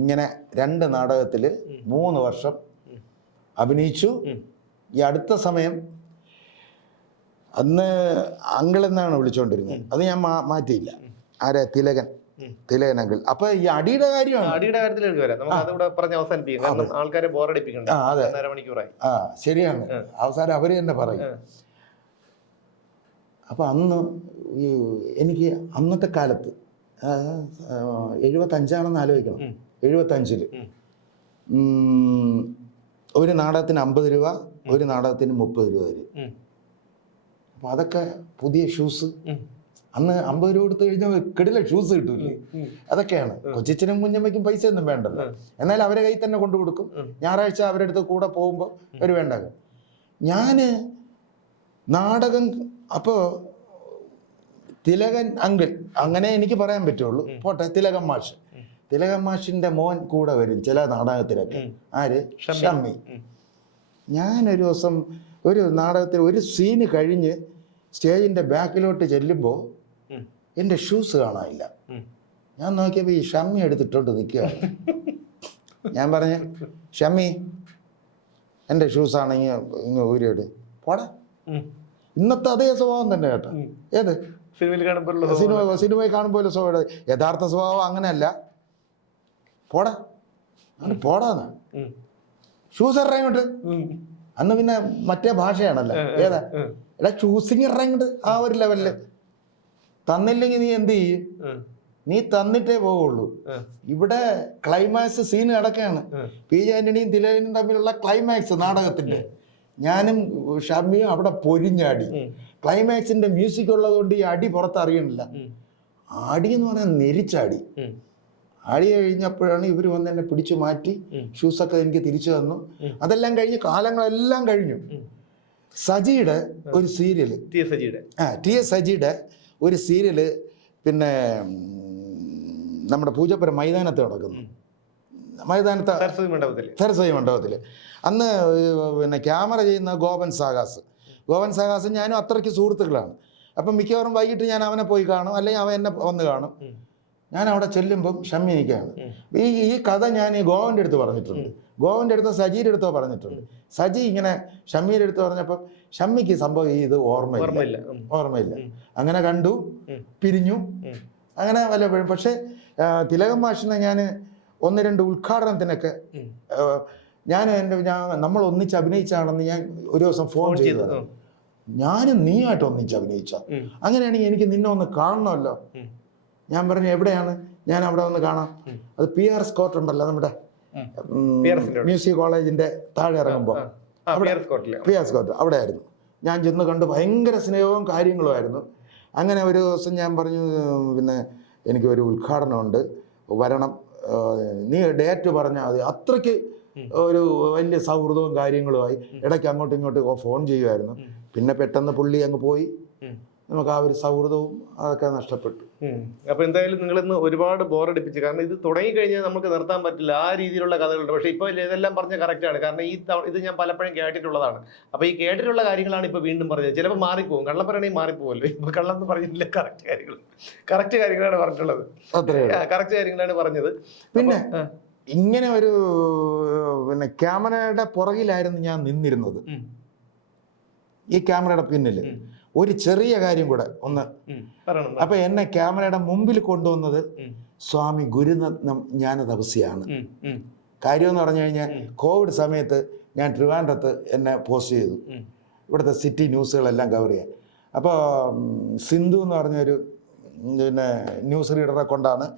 ഇങ്ങനെ 2 നാടകത്തിൽ 3 വർഷം അഭിനയിച്ചു. ഈ അടുത്ത സമയം അന്ന് അങ്കിൾ എന്നാണ് വിളിച്ചുകൊണ്ടിരുന്നത്, അത് ഞാൻ മാറ്റിയില്ല. ആരെ? തിലകൻ അങ്കിൾ. അപ്പൊ ഈ അടിയുടെ കാര്യമാണ്. അടിയുടെ കാര്യത്തിലേക്ക് വരാം, നമുക്ക് അതുകൂടെ പറഞ്ഞ് അവസാനിപ്പിക്കും, കാരണം ആൾക്കാരെ ബോറടിപ്പിക്കണ്ട. അതെ, 1.5 മണിക്കൂറായി. ശരിയാണ്. അവസാനം അവര് തന്നെ പറയും. അപ്പൊ അന്ന് ഈ എനിക്ക് അന്നത്തെ കാലത്ത് 75 ആലോചിക്കണം. 75 ഒരു നാടകത്തിന് 50 രൂപ, ഒരു നാടകത്തിന് 30 രൂപ വരും. അപ്പൊ അതൊക്കെ പുതിയ ഷൂസ്. അന്ന് 50 രൂപ കൊടുത്തു കഴിഞ്ഞാൽ കിടില ഷൂസ് കിട്ടൂല്ലേ? അതൊക്കെയാണ്. കൊച്ചിനും കുഞ്ഞമ്മയ്ക്കും പൈസ ഒന്നും വേണ്ടല്ലോ, എന്നാൽ അവരെ കയ്യിൽ തന്നെ കൊണ്ടു കൊടുക്കും. ഞായറാഴ്ച അവരുടെ അടുത്ത് കൂടെ പോകുമ്പോൾ ഒരു വേണ്ടാകും. ഞാന് നാടകം അപ്പോ തിലകൻ അങ്കിൾ, അങ്ങനെ എനിക്ക് പറയാൻ പറ്റുള്ളൂ. പോട്ടെ, തിലകൻ മാഷിന്റെ മോൻ കൂടെ വരും ചില നാടകത്തിലൊക്കെ. ആര്? ഷമ്മി. ഞാനൊരു ദിവസം ഒരു നാടകത്തിൽ ഒരു സീന് കഴിഞ്ഞ് സ്റ്റേജിന്റെ ബാക്കിലോട്ട് ചെല്ലുമ്പോൾ എൻ്റെ ഷൂസ് കാണാനില്ല. ഞാൻ നോക്കിയപ്പോൾ ഈ ഷമ്മി എടുത്തിട്ടോട്ട് നിൽക്കുകയാണ്. ഞാൻ പറഞ്ഞു, ഷമ്മി എൻ്റെ ഷൂസാണെങ്കിൽ ഇങ്ങ് ഊരിയിട് പോടാ. ഇന്നത്തെ അതേ സ്വഭാവം തന്നെ കേട്ടോ. ഏത് സിനിമയിൽ കാണുമ്പോൾ സ്വഭാവം, യഥാർത്ഥ സ്വഭാവം അങ്ങനെയല്ല. പോടാ പോടാന്ന്, ഷൂസ് ഇറങ്ങിട്ട്. അന്ന് പിന്നെ മറ്റേ ഭാഷയാണല്ലോ. ഏതാ? എടാ ഷൂസിങ് ഇറങ്ങിട്ട് ആ ഒരു ലെവലില്. തന്നില്ലെങ്കിൽ നീ എന്ത് ചെയ്യും? നീ തന്നിട്ടേ പോവുള്ളൂ. ഇവിടെ ക്ലൈമാക്സ് സീൻ കിടക്കുകയാണ്. പി ജെ ആന്റണിയും തിലകനും തമ്മിലുള്ള ക്ലൈമാക്സ് നാടകത്തിന്റെ. ഞാനും ഷമ്മിയും അവിടെ പൊരിഞ്ഞാടി. ക്ലൈമാക്സിന്റെ മ്യൂസിക് ഉള്ളതുകൊണ്ട് ഈ അടി പുറത്തറിയണില്ല. അടി എന്ന് പറഞ്ഞാൽ നെരിച്ചാടി. ആടി കഴിഞ്ഞപ്പോഴാണ് ഇവർ വന്ന് എന്നെ പിടിച്ചു മാറ്റി ഷൂസൊക്കെ എനിക്ക് തിരിച്ചു തന്നു. അതെല്ലാം കഴിഞ്ഞ് കാലങ്ങളെല്ലാം കഴിഞ്ഞു. സജിയുടെ ഒരു സീരിയല്, ടി എസ് സജിയുടെ ഒരു സീരിയല് പിന്നെ നമ്മുടെ പൂജപ്പുര മൈതാനത്ത് നടക്കുന്നു. മൈതാനത്ത് സരസ്വതി മണ്ഡപത്തിൽ അന്ന് പിന്നെ ക്യാമറ ചെയ്യുന്ന ഗോപൻ സാഗാസ് ഞാനും അത്രയ്ക്ക് സുഹൃത്തുക്കളാണ്. അപ്പം മിക്കവാറും വൈകിട്ട് ഞാൻ അവനെ പോയി കാണും, അല്ലെങ്കിൽ അവൻ എന്നെ വന്ന് കാണും. ഞാൻ അവിടെ ചെല്ലുമ്പം ഷമ്മി നിൽക്കുകയാണ്. ഈ കഥ ഞാൻ ഈ ഗോവൻ്റെ അടുത്ത് പറഞ്ഞിട്ടുണ്ട്, ഗോവൻ്റെ അടുത്തോ സജിയുടെ അടുത്തോ പറഞ്ഞിട്ടുണ്ട്. സജി ഇങ്ങനെ ഷമ്മിയുടെ അടുത്ത് പറഞ്ഞപ്പം ഷമ്മിക്ക് സംഭവം ഇത് ഓർമ്മയില്ല. അങ്ങനെ കണ്ടു, പിരിഞ്ഞു, അങ്ങനെ വല്ലപ്പോഴും. പക്ഷെ തിലകൻ മാഷിനെ ഞാൻ 1-2 ഉദ്ഘാടനത്തിനൊക്കെ നമ്മൾ ഒന്നിച്ച് അഭിനയിച്ചാണെന്ന് ഞാൻ ഒരു ദിവസം ഫോൺ ചെയ്തു. ഞാനും നീയായിട്ട് ഒന്നിച്ച് അഭിനയിച്ച, അങ്ങനെയാണെങ്കിൽ എനിക്ക് നിന്നെ ഒന്ന് കാണണമല്ലോ. ഞാൻ പറഞ്ഞു എവിടെയാണ്? ഞാൻ അവിടെ ഒന്ന് കാണാം. അത് PR സ്കോട്ട് ഉണ്ടല്ലോ നമ്മുടെ മ്യൂസിക് കോളേജിന്റെ താഴെ ഇറങ്ങുമ്പോൾ, PR സ്കോട്ട് അവിടെ ആയിരുന്നു. ഞാൻ ചെന്ന് കണ്ട് ഭയങ്കര സ്നേഹവും കാര്യങ്ങളുമായിരുന്നു. അങ്ങനെ ഒരു ദിവസം ഞാൻ പറഞ്ഞു, പിന്നെ എനിക്ക് ഒരു ഉദ്ഘാടനമുണ്ട്, വരണം, നീ ഡേറ്റ് പറഞ്ഞാൽ മതി. അത്രയ്ക്ക് ഒരു വലിയ സൗഹൃദവും കാര്യങ്ങളുമായി. ഇടയ്ക്ക് അങ്ങോട്ടും ഇങ്ങോട്ടും ഫോൺ ചെയ്യുമായിരുന്നു. പിന്നെ പെട്ടെന്ന് പുള്ളി അങ്ങ് പോയി. നമുക്ക് ആ ഒരു സൗഹൃദവും അതൊക്കെ നഷ്ടപ്പെട്ടു. അപ്പൊ എന്തായാലും നിങ്ങളിന്ന് ഒരുപാട് ബോറടിപ്പിച്ചു. കാരണം ഇത് തുടങ്ങി കഴിഞ്ഞാൽ നമുക്ക് നിർത്താൻ പറ്റില്ല, ആ രീതിയിലുള്ള കഥകളുണ്ട്. പക്ഷെ ഇപ്പൊ ഇതെല്ലാം പറഞ്ഞ കറക്റ്റാണ്. കാരണം ഇത് ഞാൻ പലപ്പോഴും കേട്ടിട്ടുള്ളതാണ്. അപ്പൊ ഈ കേട്ടിട്ടുള്ള കാര്യങ്ങളാണ് ഇപ്പൊ വീണ്ടും പറഞ്ഞത്. ചിലപ്പോൾ മാറിപ്പോകും, കള്ളം പറയണമെങ്കിൽ മാറിപ്പോവല്ലോ. ഇപ്പൊ കള്ളം എന്ന് പറഞ്ഞില്ല, കറക്റ്റ് കാര്യങ്ങളാണ് പറഞ്ഞിട്ടുള്ളത്. കറക്റ്റ് കാര്യങ്ങളാണ് പറഞ്ഞത്. പിന്നെ ഇങ്ങനെ ഒരു പിന്നെ ക്യാമറയുടെ പുറകിലായിരുന്നു ഞാൻ നിന്നിരുന്നത്. ഈ ക്യാമറയുടെ പിന്നില് ഒരു ചെറിയ കാര്യം കൂടെ ഒന്ന്. അപ്പൊ എന്നെ ക്യാമറയുടെ മുമ്പിൽ കൊണ്ടുവന്നത് സ്വാമി ഗുരുരത്നം ജ്ഞാനതപസ്യാണ്. കാര്യം എന്ന് പറഞ്ഞു കഴിഞ്ഞാൽ കോവിഡ് സമയത്ത് ഞാൻ ട്രിവാൻഡ്രത്ത് എന്നെ പോസ്റ്റ് ചെയ്തു, ഇവിടുത്തെ സിറ്റി ന്യൂസുകളെല്ലാം കവർ ചെയ്യാൻ. അപ്പോൾ സിന്ധു എന്ന് പറഞ്ഞൊരു പിന്നെ ന്യൂസ് റീഡറെ കൊണ്ടാണ്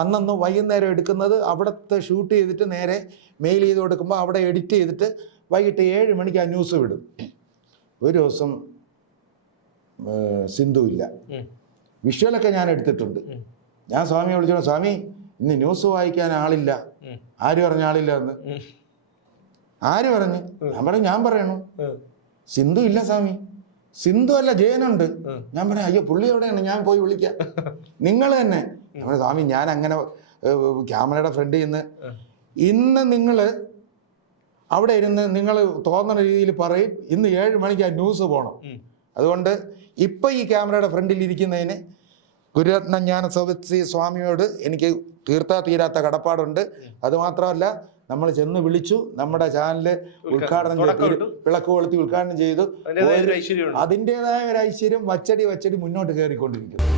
അന്നൊന്ന് വൈകുന്നേരം എടുക്കുന്നത്. അവിടുത്തെ ഷൂട്ട് ചെയ്തിട്ട് നേരെ മെയിൽ ചെയ്ത് കൊടുക്കുമ്പോൾ അവിടെ എഡിറ്റ് ചെയ്തിട്ട് വൈകിട്ട് 7 മണിക്ക് ആ ന്യൂസ് വിടും. ഒരു ദിവസം സിന്ധു ഇല്ല. വിഷ്വലൊക്കെ ഞാൻ എടുത്തിട്ടുണ്ട്. ഞാൻ സ്വാമിയെ വിളിച്ചോളൂ, സ്വാമി ഇന്ന് ന്യൂസ് വായിക്കാൻ ആളില്ല. ആര് പറഞ്ഞ ആളില്ല എന്ന്? ആര് പറഞ്ഞു? ഞാൻ പറയണു സിന്ധു ഇല്ല സ്വാമി. സിന്ധു അല്ല ജയനുണ്ട്. ഞാൻ പറഞ്ഞു അയ്യോ പുള്ളി എവിടെയാണ്, ഞാൻ പോയി വിളിക്കാം. നിങ്ങൾ തന്നെ നമ്മുടെ സ്വാമി ഞാൻ അങ്ങനെ ക്യാമറയുടെ ഫ്രണ്ടിൽ നിന്ന് ഇന്ന് നിങ്ങൾ അവിടെ ഇരുന്ന് നിങ്ങൾ തോന്നുന്ന രീതിയിൽ പറയും. ഇന്ന് 7 മണിക്ക് ആ ന്യൂസ് പോകണം. അതുകൊണ്ട് ഇപ്പം ഈ ക്യാമറയുടെ ഫ്രണ്ടിൽ ഇരിക്കുന്നതിന് ഗുരുരത്ന ജ്ഞാന സരസ്വതി സ്വാമിയോട് എനിക്ക് തീരാത്ത കടപ്പാടുണ്ട്. അതുമാത്രമല്ല നമ്മൾ ചെന്ന് വിളിച്ചു, നമ്മുടെ ചാനല് ഉദ്ഘാടനം ചെയ്തു, വിളക്ക് കൊളുത്തി ഉദ്ഘാടനം ചെയ്തു. അതിൻ്റെതായ ഒരു ഐശ്വര്യം വച്ചടി മുന്നോട്ട് കയറിക്കൊണ്ടിരിക്കുന്നു.